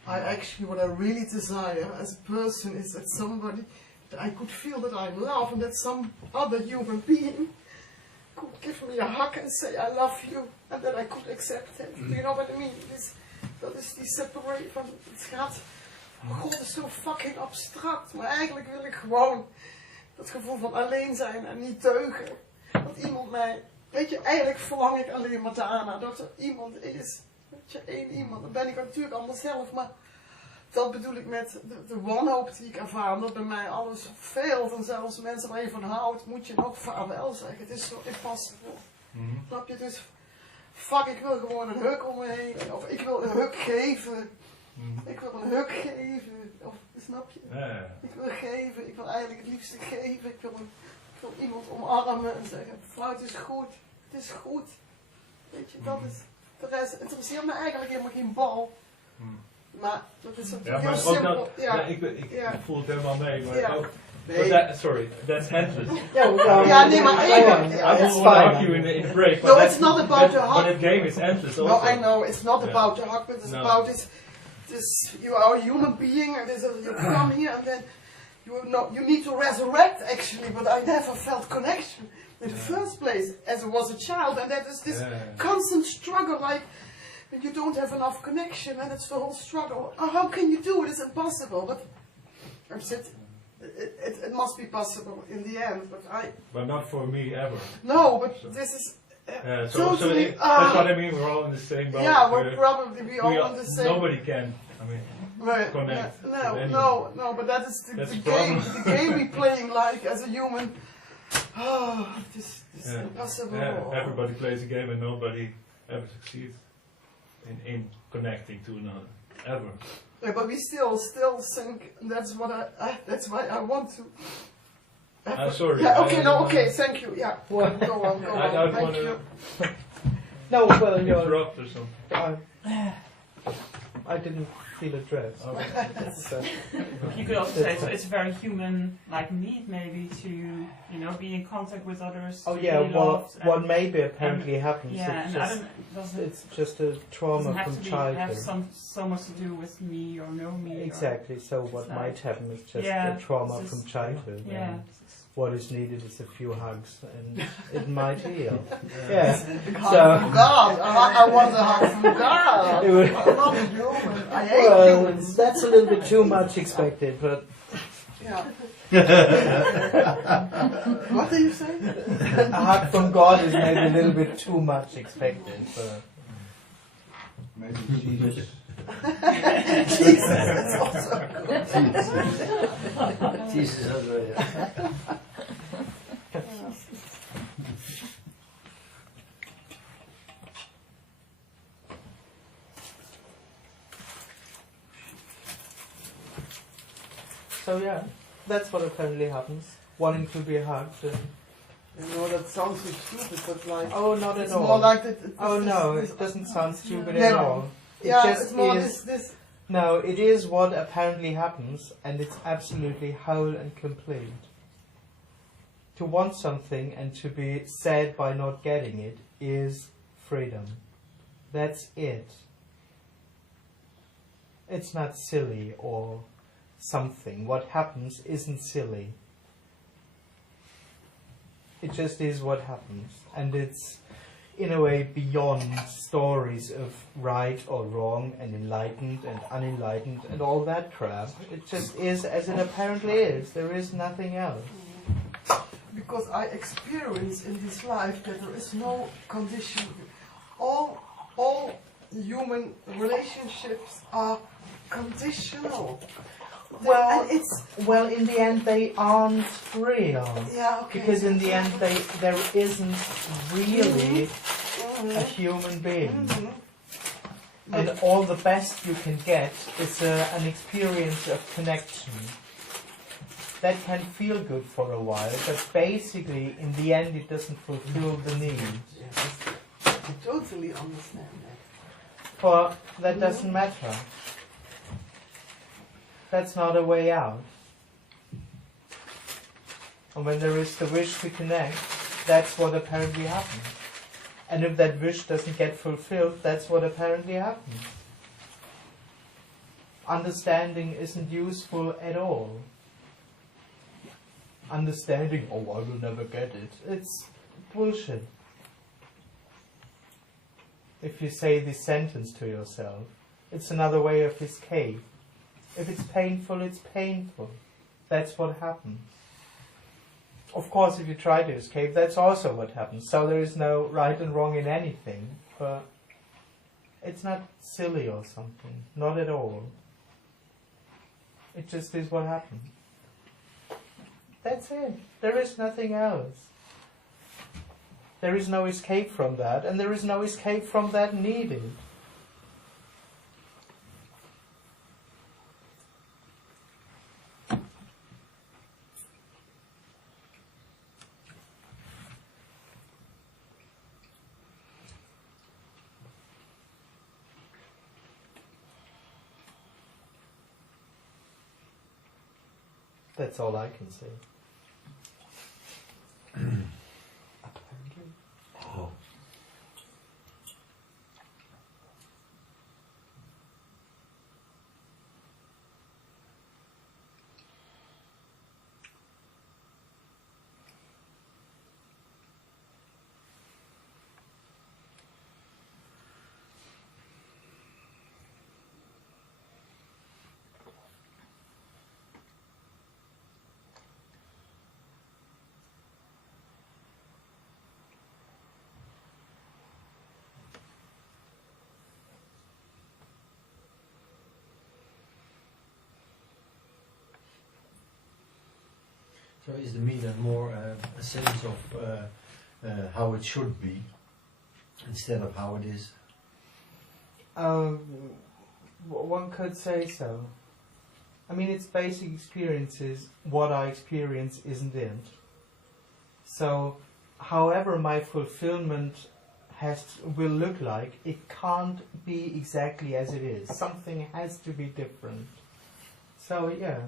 What I really desire as a person is that somebody, that I could feel that I love, and that some other human being could give me a hug and say I love you, and that I could accept it. Do you know what I mean? Dat is die separate van, het gaat, God is zo fucking abstract, maar eigenlijk wil ik gewoon dat gevoel van alleen zijn en niet deugen. Dat iemand mij, weet je, eigenlijk verlang ik alleen maar daarna, dat er iemand is, weet je, één iemand. Dan ben ik natuurlijk allemaal zelf, maar dat bedoel ik met de wanhoop die ik ervaar, omdat bij mij alles veelt en zelfs mensen waar je van houdt, moet je nog vaarwel zeggen. Het is zo impossible. Snap je? Dus fuck, ik wil gewoon een huk om me heen, of ik wil een huk geven. Ik wil een huk geven, of snap je? Ja. Ik wil geven, ik wil eigenlijk het liefste geven. Ik wil iemand omarmen en zeggen, vrouw, het is goed, het is goed. Weet je, dat is, de rest interesseert me eigenlijk helemaal geen bal. Maar dat is natuurlijk heel ook simpel. dat, ik voel het helemaal mee, maar Ja. ook, Nee. sorry, that's endless. Ja, nee, maar I it's don't want to fine. hug you in the break, No, but it's not about the hug. But that game is endless also. No, I know, it's not Yeah. about the hug, but it's No. about this, you are a human being, and you come here, and then you need to resurrect, actually, but I never felt connection in the first place, as I was a child, and that is this constant struggle, like, and you don't have enough connection, and it's the whole struggle. Oh, how can you do it? It's impossible. But I said, it must be possible in the end. But not for me ever. No, but So- this is totally. That's what I mean. We're all in the same boat. yeah, we're probably all in the same. Nobody can. I mean, Right. connect with No, anyone. no, but that is That's the the game. problem. The game we playing like as a human. Oh, this is Yeah. impossible. Everybody plays a game and nobody ever succeeds in connecting to another ever. Yeah, but we still think that's what that's why I want to. Sorry. Yeah. Okay. No. Okay. Thank you. Yeah. Well, Go on. Go I on. don't Thank want you. to no, well, you're, interrupt or something. I didn't feel addressed. Okay. So, You could also say it's a very human like need maybe to be in contact with others. oh to yeah, be what loved, and- maybe apparently happens. Yeah, it's and I just, don't, doesn't, it's just a trauma doesn't have from to be, childhood. have so much to do with me or know me. Exactly. So what It's might happen is just yeah, a trauma it's from just- childhood. Or, yeah. And what is needed is a few hugs, and it might heal. Yeah. So God, I want a hug from God. It would- I'm not a human. I hate well, humans. that's a little bit too much expected, but Yeah. What do you say? a hug from God is maybe a little bit too much expected. But Maybe Jesus. Jesus, that's also good. Jesus is good. so yeah, that's what apparently happens. Wanting to be hugged. And, That sounds so stupid, but like. oh, not at It's all. more like that. Oh no, it doesn't sound stupid at Yeah. all. It Yeah, just it's more is. this. No, it is what apparently happens, and it's absolutely whole and complete. To want something and to be sad by not getting it is freedom. That's it. It's not silly or something. What happens isn't silly. It just is what happens. And it's, in a way, beyond stories of right or wrong and enlightened and unenlightened and all that crap. It just is as it apparently is. There is nothing else. Because I experience in this life that there is no condition. All human relationships are conditional. Well, And it's well, in the end, they aren't real. yeah okay. Because in the end, there isn't really Mhm. a human being. Mhm. And all the best you can get is an experience of connection. That can feel good for a while, but basically, in the end, it doesn't fulfill the need. I totally understand that. For that doesn't matter. That's not a way out. And when there is the wish to connect, that's what apparently happens. And if that wish doesn't get fulfilled, that's what apparently happens. Understanding isn't useful at all. Understanding, oh, I will never get it. It's bullshit. If you say this sentence to yourself, it's another way of escape. If it's painful, it's painful. That's what happens. Of course, if you try to escape, that's also what happens. So there is no right and wrong in anything, but it's not silly or something. Not at all. It just is what happens. That's it. There is nothing else. There is no escape from that, and there is no escape from that needed. That's all I can say. Apparently. Oh. So is the me then more a sense of how it should be instead of how it is? One could say so. I mean, its basic experiences, what I experience isn't it. So, however my fulfillment will look like, it can't be exactly as it is. Something has to be different. So, yeah.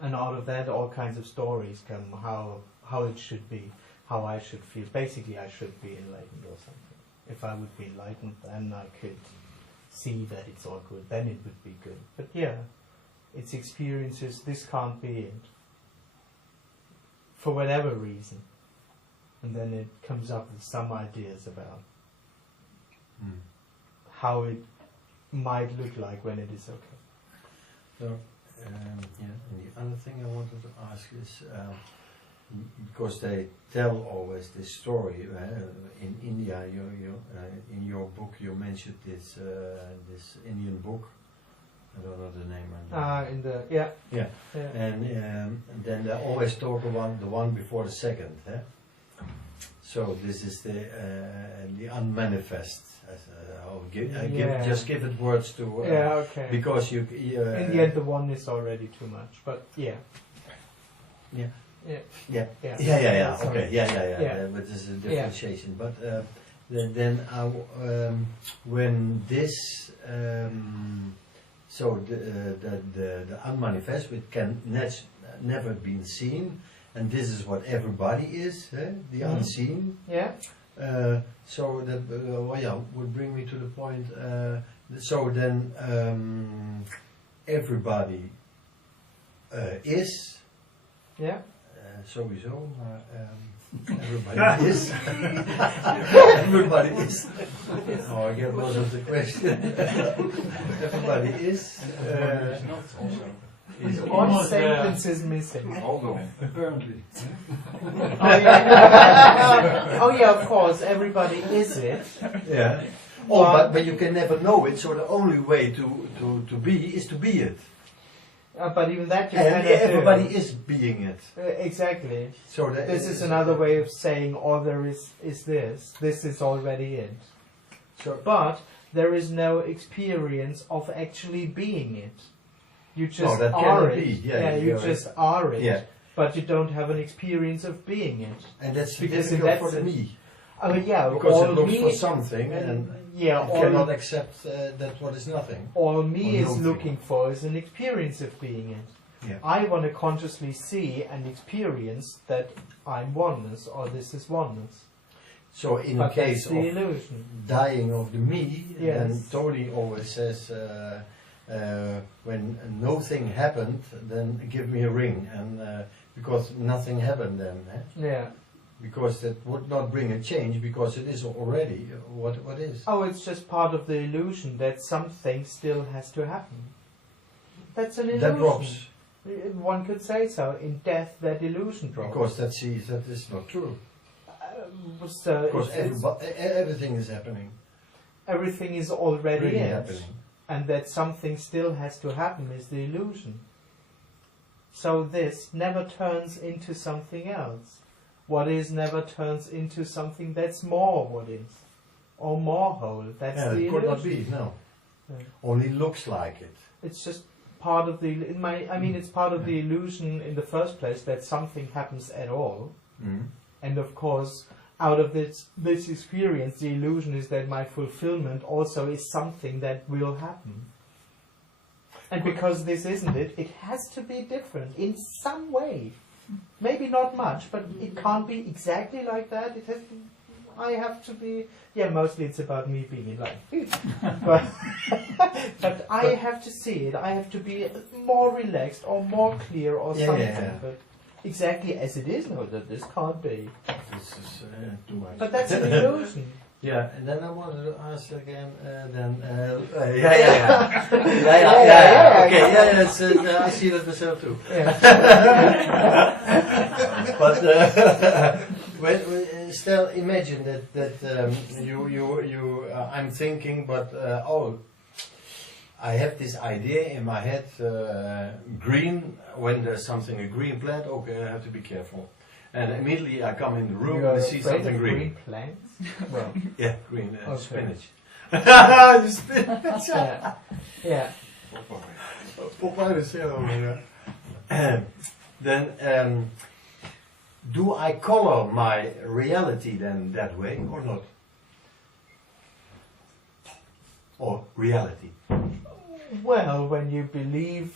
And out of that, all kinds of stories come, how it should be, how I should feel. Basically, I should be enlightened or something. If I would be enlightened, then I could see that it's all good. Then it would be good. But yeah, its experiences, this can't be it. For whatever reason. And then it comes up with some ideas about how it might look like when it is okay. So, and the other thing I wanted to ask is, because they tell always this story in India. In your book you mentioned this Indian book. I don't know the name. And then they always talk about the one before the second. So this is the unmanifest. Just give it words to. Okay. Because you. In the end, the one is already too much. But yeah. Yeah. Yeah. Okay. But there's a differentiation. But then when this so the unmanifest, which can never been seen, and this is what everybody is, the unseen. Yeah. So that would bring me to the point. So then everybody is. Yeah. Sowieso, everybody is. Everybody is. Oh, I get most of the question. Everybody is. One sentence is missing. Although, apparently. Oh yeah, of course, everybody is it. Yeah. Oh, but you can never know it, so the only way to be is to be it. But even that you and cannot everybody do. is being it. Exactly. So this is another way of saying all there is this. This is already it. So, but there is no experience of actually being it. You just are it. You just are it. Yeah. But you don't have an experience of being it. And that's because difficult for the me. I mean, yeah, because all it looks me for something and cannot accept that what is nothing. All me is looking for is an experience of being it. Yeah. I want to consciously see and experience that I'm oneness or this is oneness. So in the case of illusion. Dying of the me, yes. then Tony always says, when nothing happened, then give me a ring, and because nothing happened then. Yeah. Because that would not bring a change, because it is already what is. Oh, it's just part of the illusion that something still has to happen. That's an illusion. That drops. One could say so. In death, that illusion drops. Because that is not true. So because everything is happening. Everything is already really it. happening. And that something still has to happen is the illusion. So this never turns into something else. What is never turns into something that's more what is. Or more whole. That's the illusion. It could not be, no. Yeah. Only looks like it. It's just part of the, it's part of the illusion in the first place that something happens at all. Mm. And of course, out of this experience, the illusion is that my fulfillment also is something that will happen. And because this isn't it, it has to be different in some way. Maybe not much, but it can't be exactly like that. It has to, I have to be, mostly it's about me being enlightened. but I have to see it. I have to be more relaxed or more clear or something. Yeah. But exactly as it is, no, that this can't be. This is too much. But that's an illusion. Yeah, and then I wanted to ask again. Okay, I see that myself too. Yeah. But when still imagine that I'm thinking, but I have this idea in my head, green, when there's something, a green plant, okay, I have to be careful. And immediately I come in the room and I see something green. Plants? Well, yeah, green okay. spinach. The spinach! yeah. Then, do I color my reality then that way or not? Or reality? Well, when you believe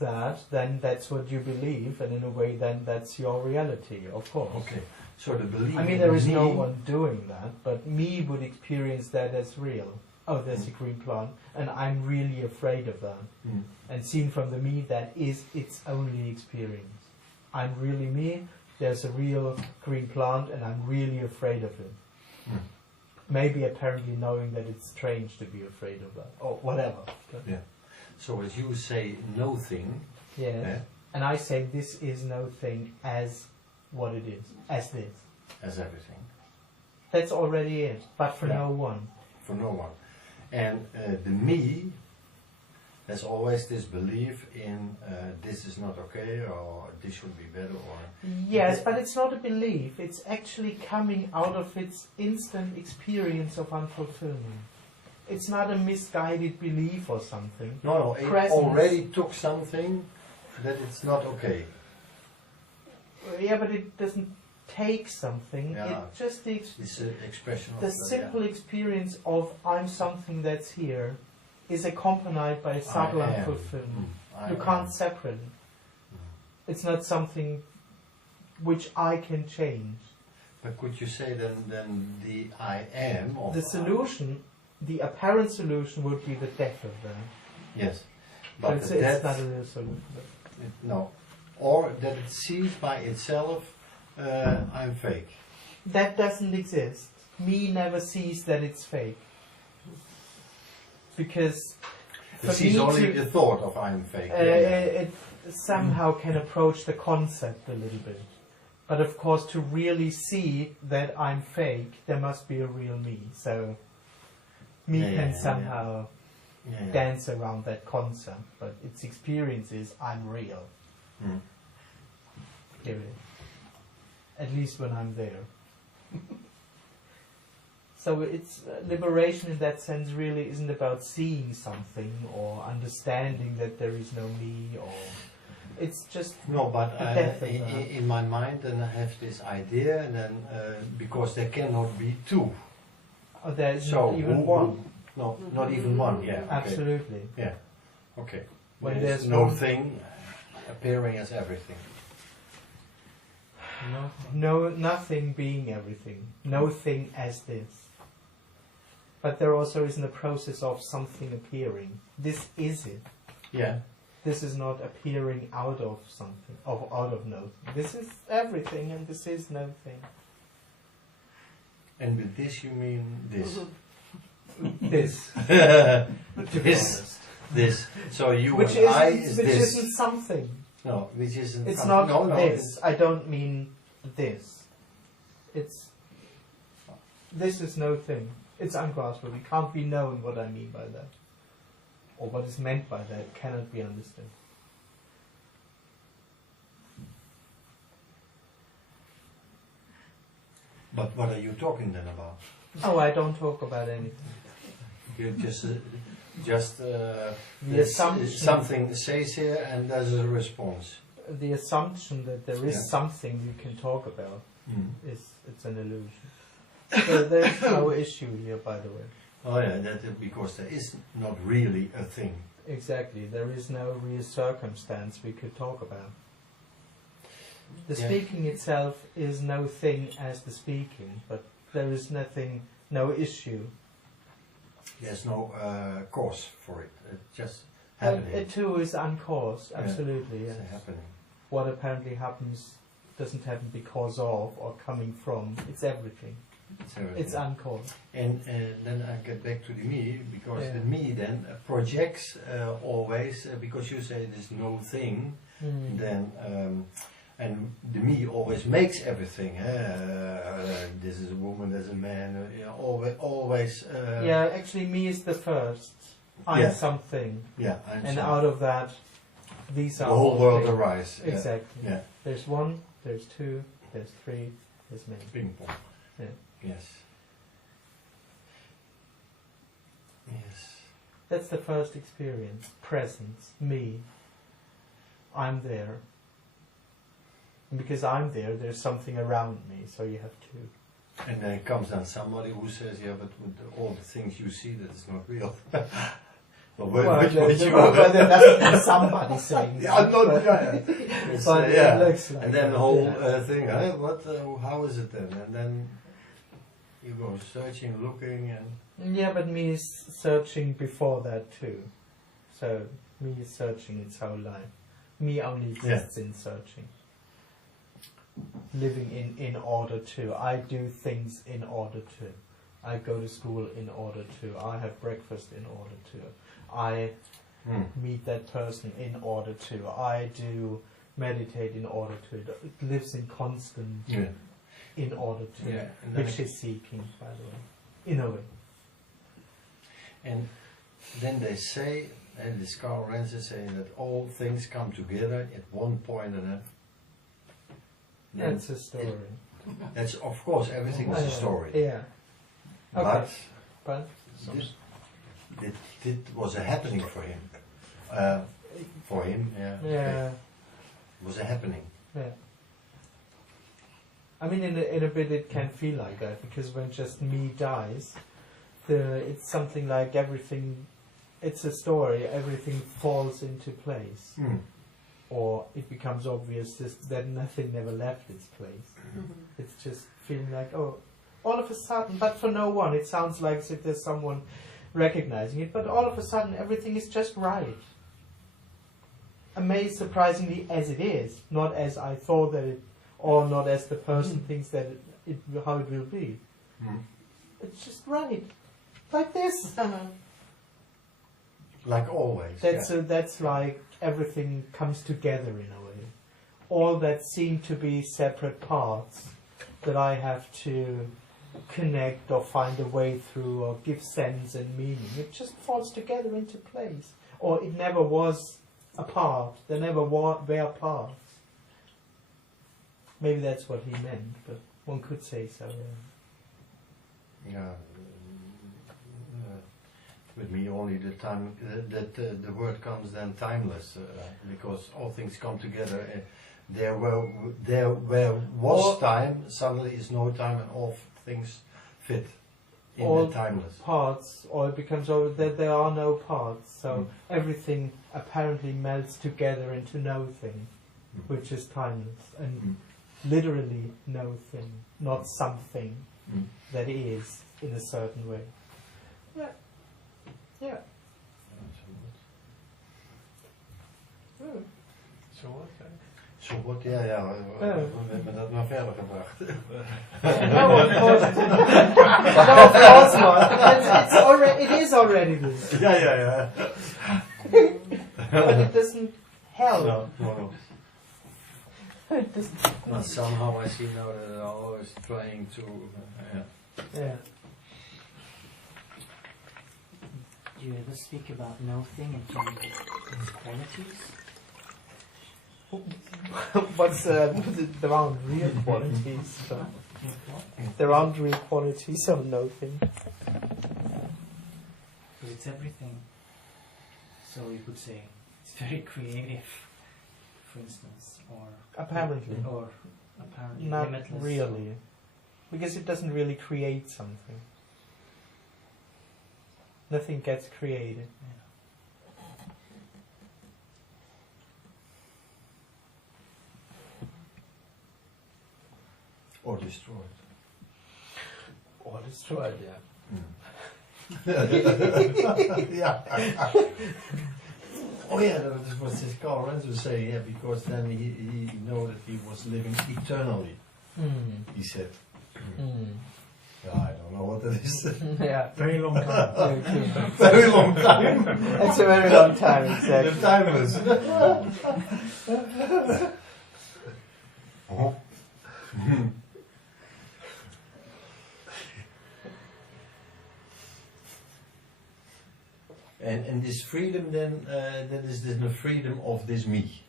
that, then that's what you believe, and in a way, then that's your reality, of course. Okay. So the belief. I mean, there is no one doing that, but me would experience that as real. Oh, there's a green plant, and I'm really afraid of that. Mm. And seen from the me, that is its only experience. I'm really me, there's a real green plant, and I'm really afraid of it. Mm. Maybe apparently knowing that it's strange to be afraid of that, or whatever. Yeah. So as you say, no thing. Yes. Yeah. And I say this is no thing as what it is, as this. As everything. That's already it, but for Yeah. no one. For no one. And the me has always this belief in this is not okay, or this should be better, or... Yes, but it's not a belief, it's actually coming out of its instant experience of unfulfillment. It's not a misguided belief or something. No, it already took something that it's not okay. Yeah, but it doesn't take something, Yeah. it just It's an expression of the simple experience of I'm something that's here is accompanied by subtle I am. unfulfillment. I You am. can't separate it. It's not something which I can change. But could you say then the I am of The solution, the apparent solution would be the death of that. Yes. But But it's that, not a real solution. no. Or that it sees by itself I'm fake. That doesn't exist. Me never sees that it's fake. Because It for sees me only to, the thought of I'm fake. it somehow can approach the concept a little bit. But of course, to really see that I'm fake, there must be a real me. So me can somehow dance around that concept, but its experience is I'm real. Mm. Period. At least when I'm there. So it's liberation in that sense really isn't about seeing something or understanding that there is no me, or it's just No, but the death of in my mind, then I have this idea, and then because there cannot be two. Oh, there's So not even who- one. No, not even one. Yeah. Okay. Absolutely. Yeah. Okay. When There's there's no one- thing appearing as everything. No, nothing being everything. No thing as this. But there also isn't a process of something appearing. This is it. Yeah. This is not appearing out of something, out of nothing. This is everything, and this is nothing. And with this you mean this. This. This. So you Which and I isn't, is which this. isn't something. No, which isn't. It's something. not No, this. I don't mean this. It's. This is no thing. It's ungraspable. We can't be known what I mean by that. Or what is meant by that cannot be understood. But what are you talking then about? Oh, I don't talk about anything. You just The there's assumption, something says here and there's a response. the assumption that there is Yeah. something you can talk about Mm. it's an illusion. So there's no issue here, by the way. Oh yeah, because there is not really a thing. Exactly, there is no real circumstance we could talk about. The Yeah. speaking itself is no thing as the speaking, but there is nothing, no issue. There's no cause for it. It's just And happening. it too is uncaused, Yeah. absolutely. It's Yes. happening. What apparently happens doesn't happen because of or coming from. It's everything. It's everything. It's uncaused. And then I get back to the me, because Yeah. the me then projects always, because you say there's no thing, Mm. then and the me always makes everything. This is a woman, there's a man. Always. Yeah, actually, me is the first. I'm Yeah. something. Yeah, I'm And something. out of that, these The are whole all world things. arises. Yeah. Exactly. Yeah. There's one, there's two, there's three, there's many. Ping pong. Yeah. Yes. Yes. That's the first experience. Presence. Me. I'm there. And because I'm there, there's something around me, so you have to. And then comes down somebody who says, yeah, but with all the things you see, that is not real. Well, there doesn't be somebody saying yeah, that. not, yeah. It's, But yeah. it looks like and then that, the whole yeah. thing, how is it then? And then you go searching, looking, and Yeah, but me is searching before that too. So me is searching its whole life. Me only exists in searching. Living in order to. I do things in order to. I go to school in order to. I have breakfast in order to. I meet that person in order to. I do meditate in order to. It lives in constant in order to. Yeah, Which is seeking, by the way. In a way. And then they say, and the Carl Renzer say that all things come together at one point, and then That's a story. That's of course everything is a story. Yeah. Okay. But it was a happening for him. Yeah. It was a happening. Yeah. I mean, in a bit it can feel like that, because when just me dies, it's something like everything, it's a story, everything falls into place. Or it becomes obvious that nothing never left its place. It's just feeling like, oh, all of a sudden, but for no one, it sounds like as if there's someone recognizing it, but all of a sudden everything is just right. Amazed, surprisingly, as it is, not as I thought that it, or not as the person thinks that how it will be. It's just right, like this. Like always. That's like everything comes together in a way. All that seem to be separate parts that I have to connect or find a way through or give sense and meaning, it just falls together into place. Or it never was a part. There never were parts. Maybe that's what he meant, but one could say so. Yeah. With me only the time that the word comes then timeless, because all things come together. There was time, suddenly is no time, and all things fit in all the timeless. Parts, or it becomes over that there are no parts, so everything apparently melts together into no thing, which is timeless, and literally no thing, not something that is in a certain way. Yeah. Yeah. So what? Zo wordt, ja, we hebben dat maar verder gebracht. No, of course. No, of course not. It is already this. Yeah. But it doesn't help. No. But somehow I see now that I'm always trying to. Yeah. Do you ever speak about nothing and its qualities? What's there aren't real qualities. So there aren't real qualities of nothing. Because it's everything. So you could say it's very creative, for instance, or apparently not limitless. really, because it doesn't really create something. Nothing gets created. Or destroyed. Or destroyed, yeah. Oh yeah, that was what this Carl Renzer saying, yeah, because then he know that he was living eternally. He said. Yeah, I don't know what that is. Yeah. Very long time. Very long time. It's a very long time, exactly. The timeless. And this freedom then, that is then the freedom of this me.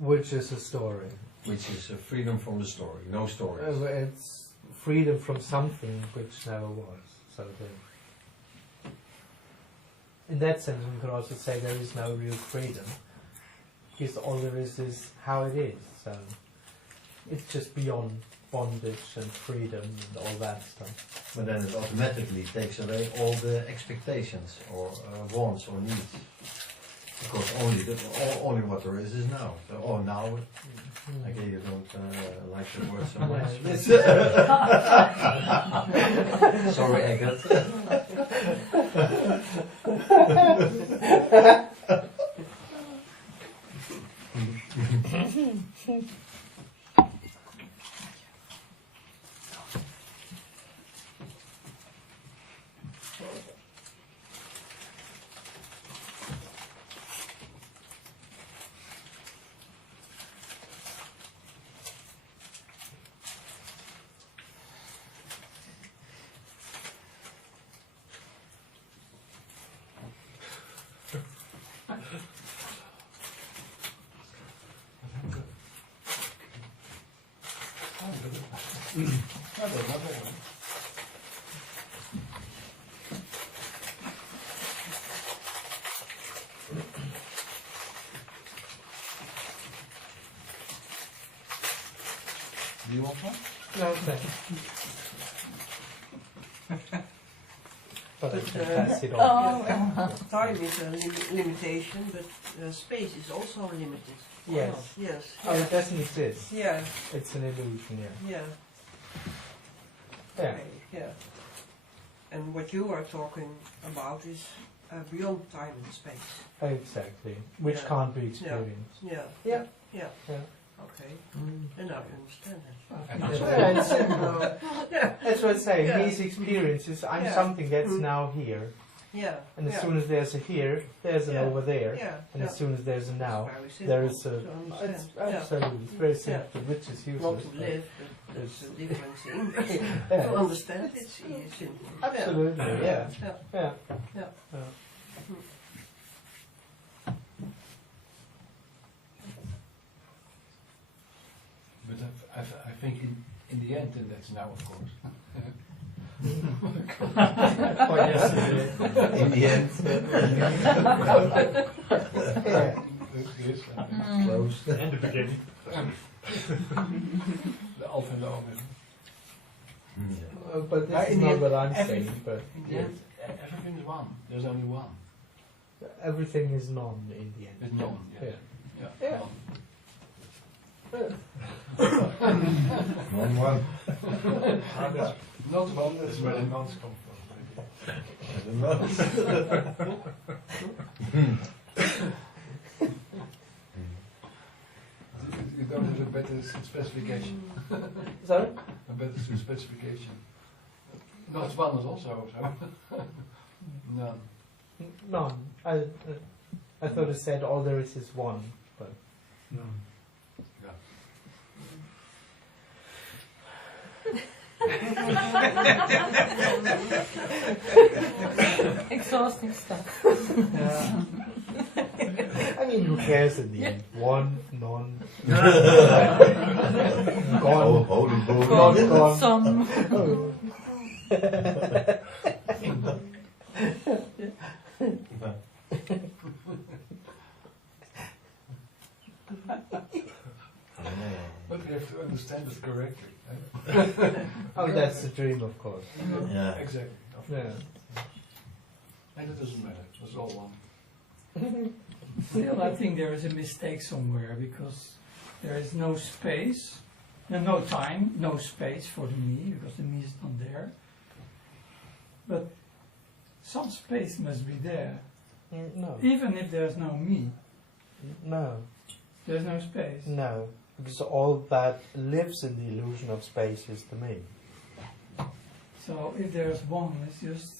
Which is a story. Which is a freedom from the story, no stories. It's freedom from something which never was. So in that sense, we could also say there is no real freedom, because all there is how it is. So it's just beyond bondage and freedom and all that stuff. But then it automatically takes away all the expectations or wants or needs. Because only what there is now. So, now, okay, you don't like the word so much. Sorry, Eggert. Do you want one? No, thanks. But I can pass it on. Time is a limitation, but space is also limited. Yes. Yes. Oh, it doesn't exist. Yeah. It's an illusion, yeah. Yeah. Yeah. Okay, yeah. And what you are talking about is beyond time and space. Exactly. Which Yeah. can't be experienced. Yeah. Yeah. Yeah. Yeah. Okay. And now you understand it. Yeah, it's simple. Yeah. That's what I say. Yeah. His experience is I'm Yeah. something that's now here. Yeah. And as Yeah. soon as there's a here, there's an Yeah. over there. Yeah. And as Yeah. soon as there's a now, It's very simple there is a. to understand. It's Yeah. absolutely it's very Yeah. simple, which is useless. Not to but live, but that's a different thing. Yeah. To understand, it's simple. Absolutely, yeah. Yeah. Yeah. Yeah. Yeah. But I think in the end, and that's now, of course. Oh, yes, in the end. Yes, Close. In the beginning. the Alpha and the Omega. But Maar this is in the not end, what I'm every- saying, but In the end, everything is one. There's only one. everything is none in the end. It's none. Yes. Yeah. Yeah. Yeah. Non-one. That's not one. That's where the nons come from. You don't have a better specification. Sorry? A better specification. Not one is also so. None. None. I thought it said all there is one, but No. Exhausting stuff. yeah. I mean, who cares in the end? One, none. Oh, Gone. holy bull. Gone, gone. Some. Oh. But we have to understand it correctly. Oh, that's the dream, of course. Yeah. Exactly. Yeah. And it doesn't matter. It's all one. Still, I think there is a mistake somewhere, because there is no space, no time, no space for the me, because the me is not there. But some space must be there. No. Even if there's no me, No. there's no space. No. Because all that lives in the illusion of space is the me. So if there's one, it's just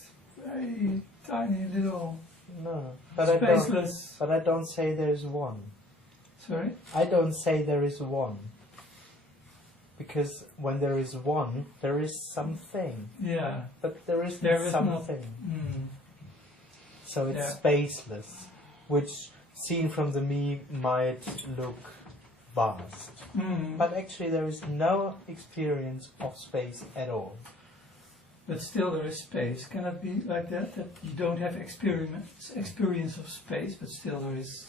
very tiny little No. spaceless. But I don't say there's one. Sorry? I don't say there is one. Because when there is one, there is something. Yeah. But there isn't There is something. So it's Yeah. spaceless, which seen from the me might look vast. But actually there is no experience of space at all. But still there is space. Can it be like that? That you don't have experience of space, but still there is...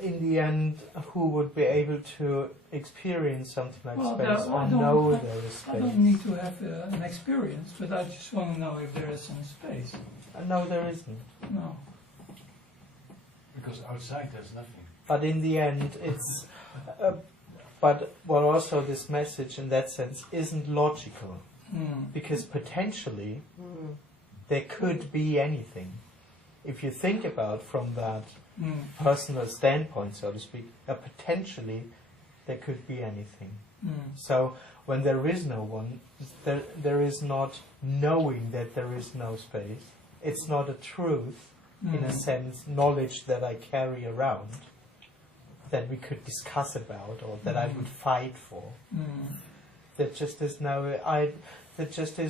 In the end, who would be able to experience something like Well, space I or don't- know there is I space? don't need to have an experience, but I just want to know if there is some space. No, there isn't. No. Because outside there's nothing. But in the end, it's... but also this message in that sense isn't logical. Because potentially there could be anything. If you think about from that personal standpoint, so to speak, potentially there could be anything. So when there is no one, there is not knowing that there is no space. It's not a truth, in a sense, knowledge that I carry around, that we could discuss about or that I would fight for. There just is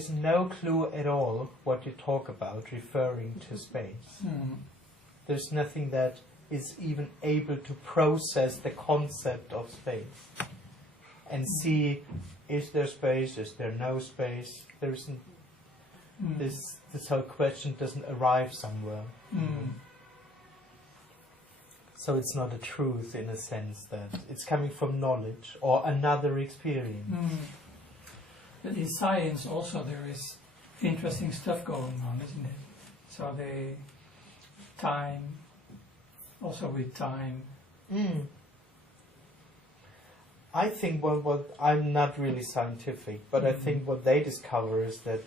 no clue at all what you talk about referring to space. There's nothing that is even able to process the concept of space and see, is there space, is there no space? There isn't. This whole question doesn't arrive somewhere. So it's not a truth in a sense that it's coming from knowledge or another experience. But in science also there is interesting stuff going on, isn't it? So time, also with time. I think what I'm not really scientific, but I think what they discover is that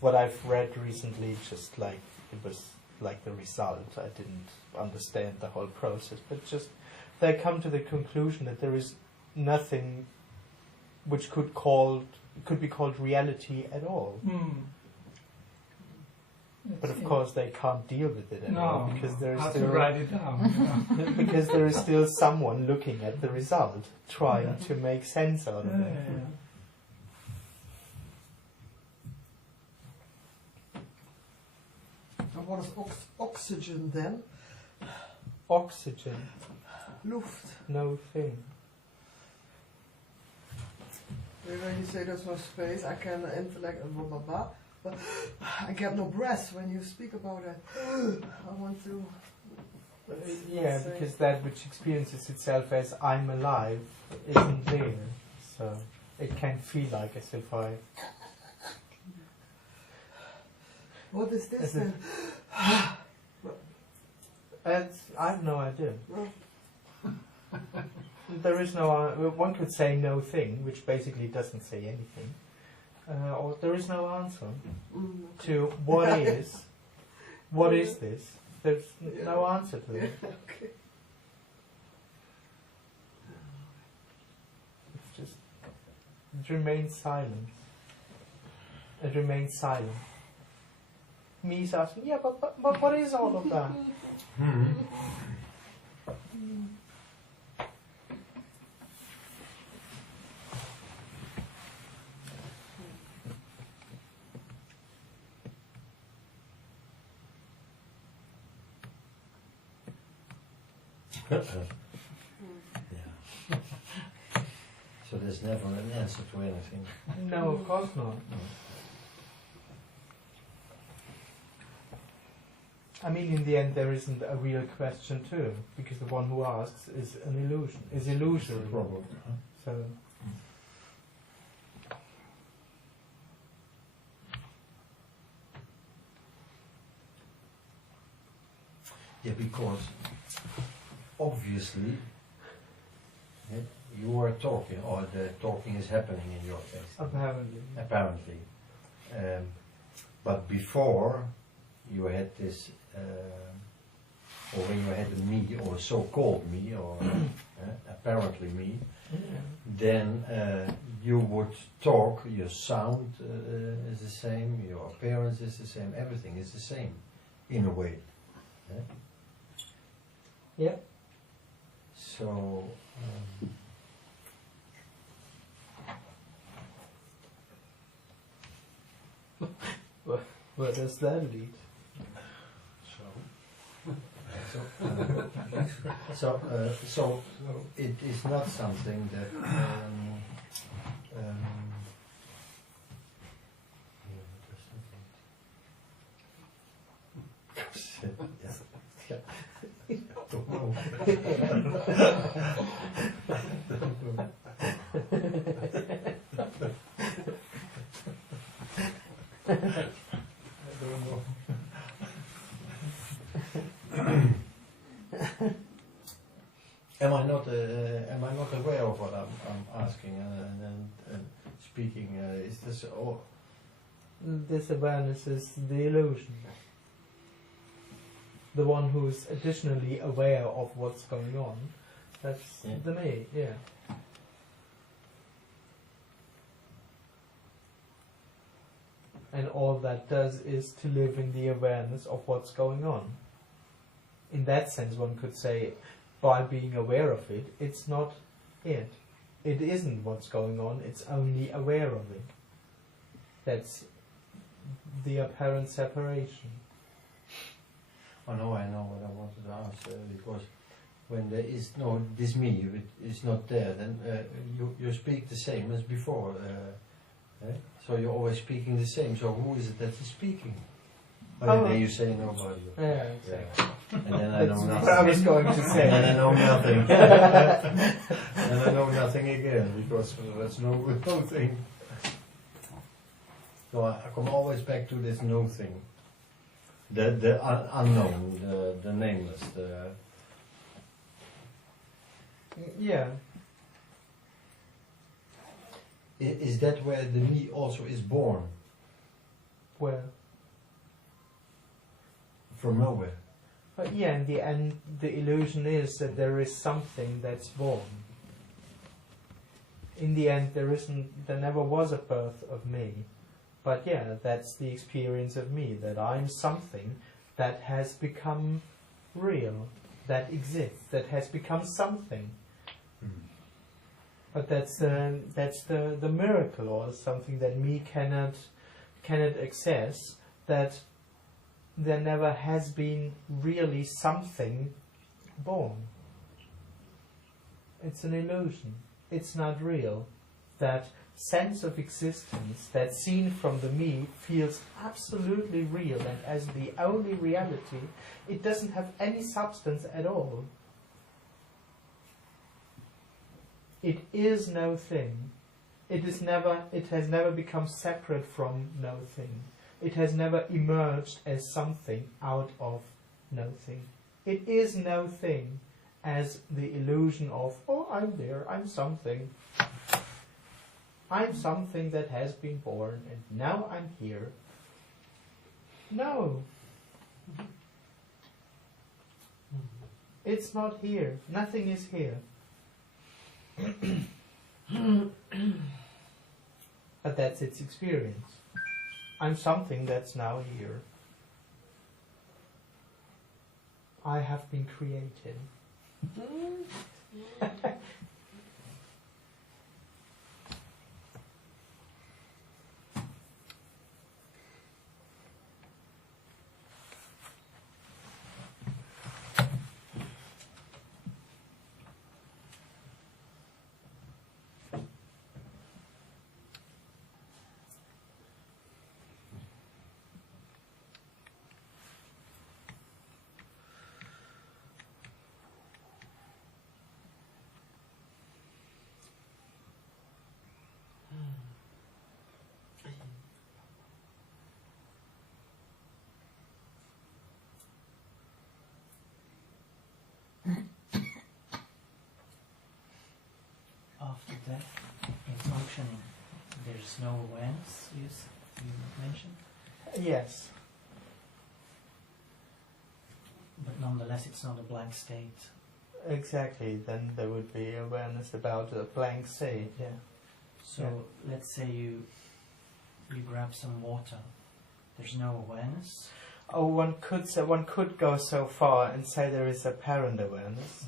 what I've read recently, just like it was like the result. I didn't understand the whole process, but just they come to the conclusion that there is nothing which could be called reality at all. But of course they can't deal with it at all because there's how still to write it down. because there is still someone looking at the result, trying to make sense out of it. And what is oxygen then? Oxygen, Luft. no thing. When you say there's no space, I can intellect and blah blah blah, but I get no breath when you speak about it. I want to. Yeah, because that which experiences itself as I'm alive isn't there, so it can feel like as if I. What is this then? I have no idea. There is no. One could say no thing, which basically doesn't say anything, or there is no answer to what is. What is this? There's no answer to it. Okay. It's just it remains silent. It remains silent. Me's asking, yeah, but what is all of that? Yeah. So there's never an answer to anything. No, of course not. I mean, in the end, there isn't a real question too, because the one who asks is an illusion, is illusory. Probably. So. Yeah, because obviously you are talking, or the talking is happening in your case. Apparently. Apparently. But before you had this, or when you had the me, or so-called me, or apparently me, then you would talk, your sound is the same, your appearance is the same, everything is the same, in a way. Yeah. So, where does that lead? So So it is not something that don't know. Am I not aware of what I'm asking and speaking? Is this all? This awareness is the illusion. The one who is additionally aware of what's going on. That's the me, yeah. And all that does is to live in the awareness of what's going on. In that sense, one could say, by being aware of it, it's not it. It isn't what's going on, it's only aware of it. That's the apparent separation. Oh no, I know what I wanted to ask, because when there is no this me, it's not there, then you speak the same as before. So you're always speaking the same, so who is it that is speaking? Oh, then you say nobody. Yeah, exactly. And then I know nothing. What I was going to say. And then I know nothing. And I know nothing again, because there's no thing. So I come always back to this no thing. The unknown, the nameless. Yeah. Is that where the me also is born? Where? From nowhere. But yeah, in the end, the illusion is that there is something that's born. In the end, there never was a birth of me. But yeah, that's the experience of me, that I'm something that has become real, that exists, that has become something. But that's the miracle, or something that me cannot access, that there never has been really something born. It's an illusion. It's not real. That sense of existence, that seen from the me, feels absolutely real, and as the only reality, it doesn't have any substance at all. It is no thing. It has never become separate from no thing. It has never emerged as something out of no thing. It is no thing as the illusion of, oh, I'm there, I'm something. I'm something that has been born, and now I'm here. No. It's not here. Nothing is here. But that's its experience. I'm something that's now here. I have been created. After death, in functioning, there's no awareness, you mentioned? Yes. But nonetheless, it's not a blank state. Exactly, then there would be awareness about a blank state, yeah. So let's say you grab some water. There's no awareness. Oh, one could go so far and say there is apparent awareness,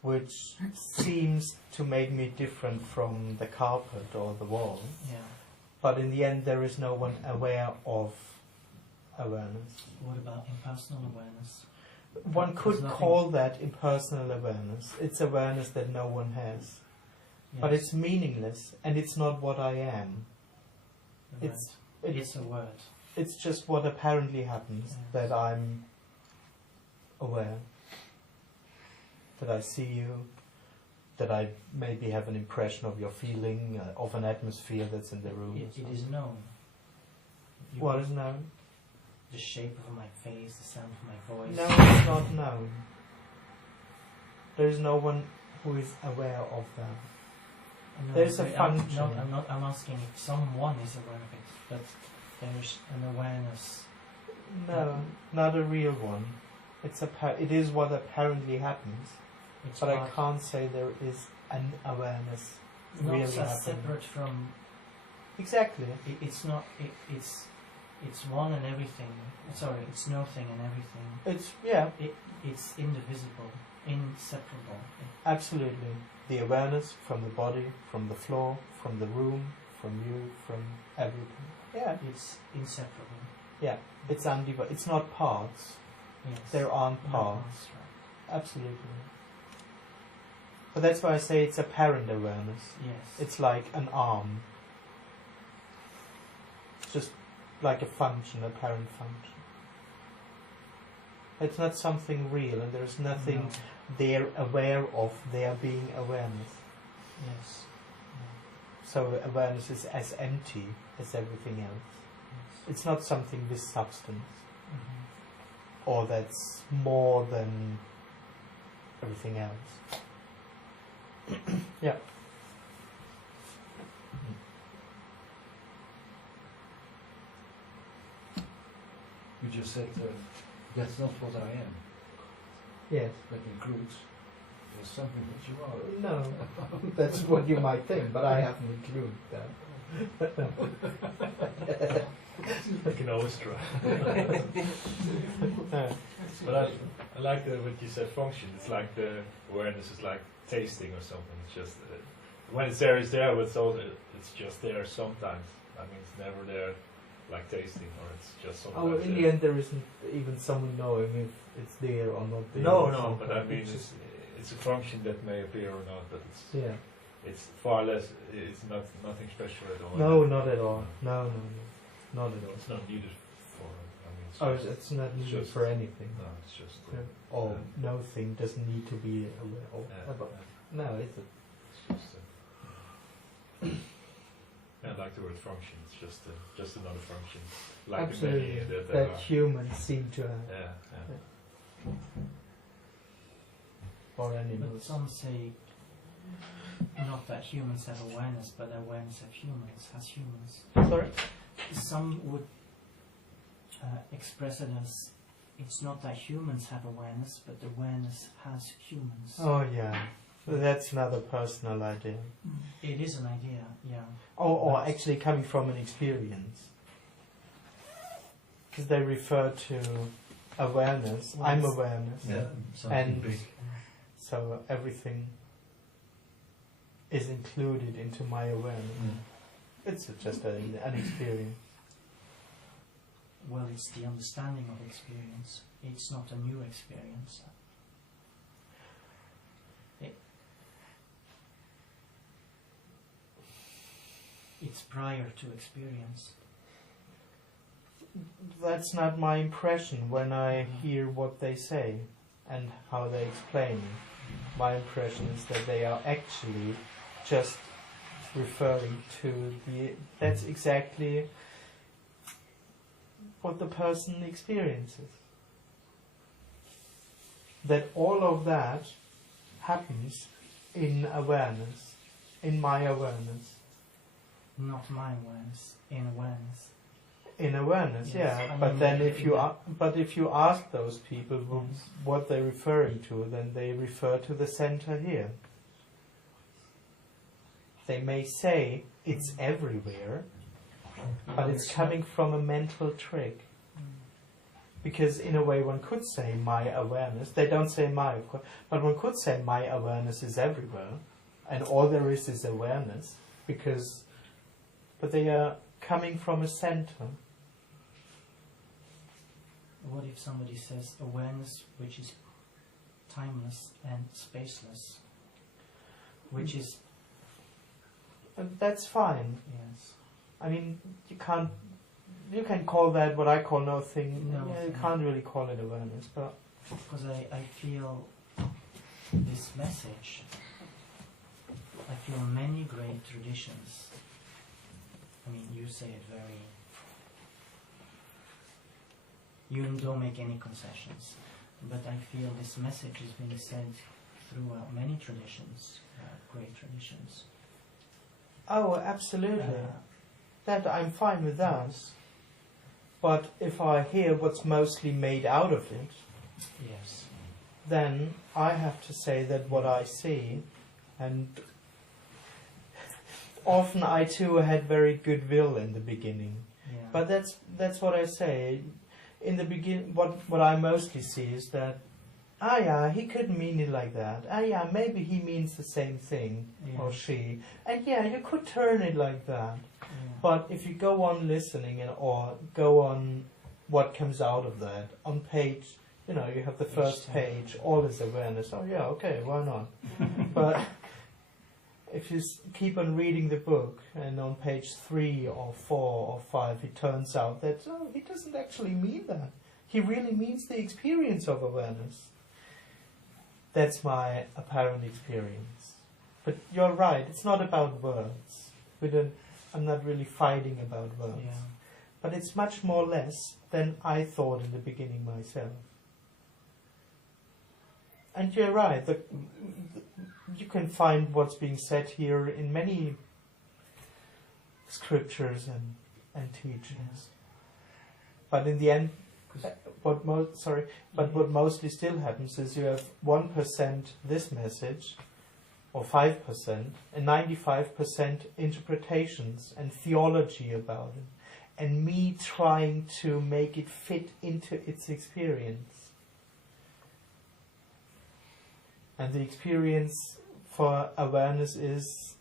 which seems to make me different from the carpet or the wall. Yeah. But in the end, there is no one aware of awareness. What about impersonal awareness? one could There's nothing- call that impersonal awareness. It's awareness that no one has. But Yes. it's meaningless, and it's not what I am. Right. It's a word. It's just what apparently happens, Yes. that I'm aware, that I see you, that I maybe have an impression of your feeling, of an atmosphere that's in the room. It is known. What is known? The shape of my face, the sound of my voice. No, it's not known. There is no one who is aware of that. No, There's a but function. I'm asking if someone is aware of it, but there's an awareness. No, not a real one. It is what apparently happens, It's but I part- can't say there is an awareness not really so happening. separate from. Exactly. It's not. It's one and everything. Sorry, it's nothing and everything. It's It's indivisible, inseparable. absolutely the awareness from the body, from the floor, from the room, from you, from everything. Yeah, It's inseparable. yeah. It's undivided. It's not parts. Yes. There aren't No parts. parts, right. Absolutely. But that's why I say it's apparent awareness. Yes. It's like an arm. It's just like a function, apparent function. It's not something real, and there's nothing No. they're aware of there being awareness. Yes. So awareness is as empty as everything else. Yes. It's not something with substance, Mhm. or that's more than everything else. Yeah. You just said that's not what I am. Yes. That includes there's something that you are. No, that's what you might think, but I haven't included that. You can always try. But I like what you said, function. It's like the awareness is like tasting or something. It's just when it's there, but it's just there sometimes. I mean, it's never there like tasting, or it's just sometimes. Oh, in the end, there isn't even someone knowing if it's there or not there. No, but I mean, it's a function that may appear or not, but it's far less. It's nothing special at all. No, not at all. No, not at all. It's not needed for. I mean, It's not needed just- for anything. No, it's just. Or no thing doesn't need to be aware of. No, it's I like the word function. It's just another function, like absolutely many that are. humans seem to have, Yeah. or But animals. some say not that humans have awareness, but awareness of humans has humans. Sorry? Some would express it as it's not that humans have awareness, but awareness has humans. Oh yeah, that's another personal idea. It is an idea, yeah. Or actually coming from an experience. Because they refer to awareness. Well, I'm it's- awareness. Yeah, something And big. so everything is included into my awareness. It's just an experience. Well, it's the understanding of experience. It's not a new experience. It's prior to experience. That's not my impression when I hear what they say and how they explain it. My impression is that they are actually just referring to that's exactly what the person experiences. That all of that happens in awareness, in my awareness. Not my awareness, in awareness. In awareness, Yes, yeah. I But mean, then if you yeah. but if you ask those people what they're referring to, then they refer to the center here. They may say it's everywhere, but it's coming from a mental trick. Because in a way one could say my awareness, they don't say my, of course, but one could say my awareness is everywhere, and all there is awareness, but they are coming from a center. what if somebody says awareness which is timeless and spaceless, which is... That's fine. Yes. I mean, you can call that what I call nothing. No Yeah, you thing. can't really call it awareness, but... Because I feel this message, I feel many great traditions. I mean, you say it very... You don't make any concessions. But I feel this message is being said throughout many traditions, great traditions. Oh, absolutely. That I'm fine with that. But if I hear what's mostly made out of it, yes, then I have to say that what I see, and often I too had very good will in the beginning. yeah. But that's what I say. In the begin, what I mostly see is that, yeah, he couldn't mean it like that. Yeah, maybe he means the same thing, or she. And yeah, you could turn it like that. Yeah. But if you go on listening or go on what comes out of that, on page, you have the first page, all is awareness. Oh yeah, okay, why not? But if you keep on reading the book, and on page 3 or 4 or 5, it turns out that he doesn't actually mean that. He really means the experience of awareness. That's my apparent experience. But you're right, it's not about words. I'm not really fighting about words. Yeah. But it's much more or less than I thought in the beginning myself. And you're right, you can find what's being said here in many scriptures and teachings. But in the end, what mostly still happens is you have 1% this message, or 5%, and 95% interpretations and theology about it, and me trying to make it fit into its experience. And the experience for awareness is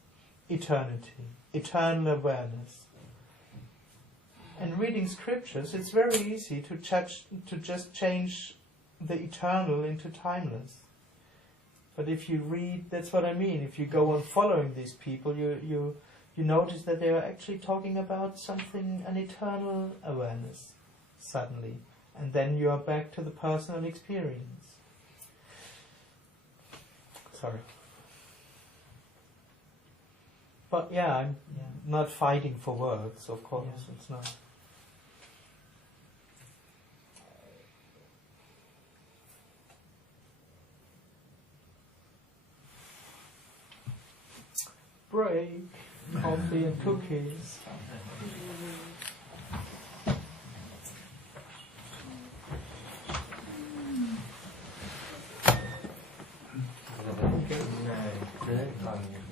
eternity, eternal awareness. And reading scriptures, it's very easy to just change the eternal into timeless. But if you read, that's what I mean. If you go on following these people, you notice that they are actually talking about something, an eternal awareness, suddenly, and then you are back to the personal experience. Sorry. But yeah, I'm not fighting for words, of course. It's not. Break, coffee and cookies. Nee,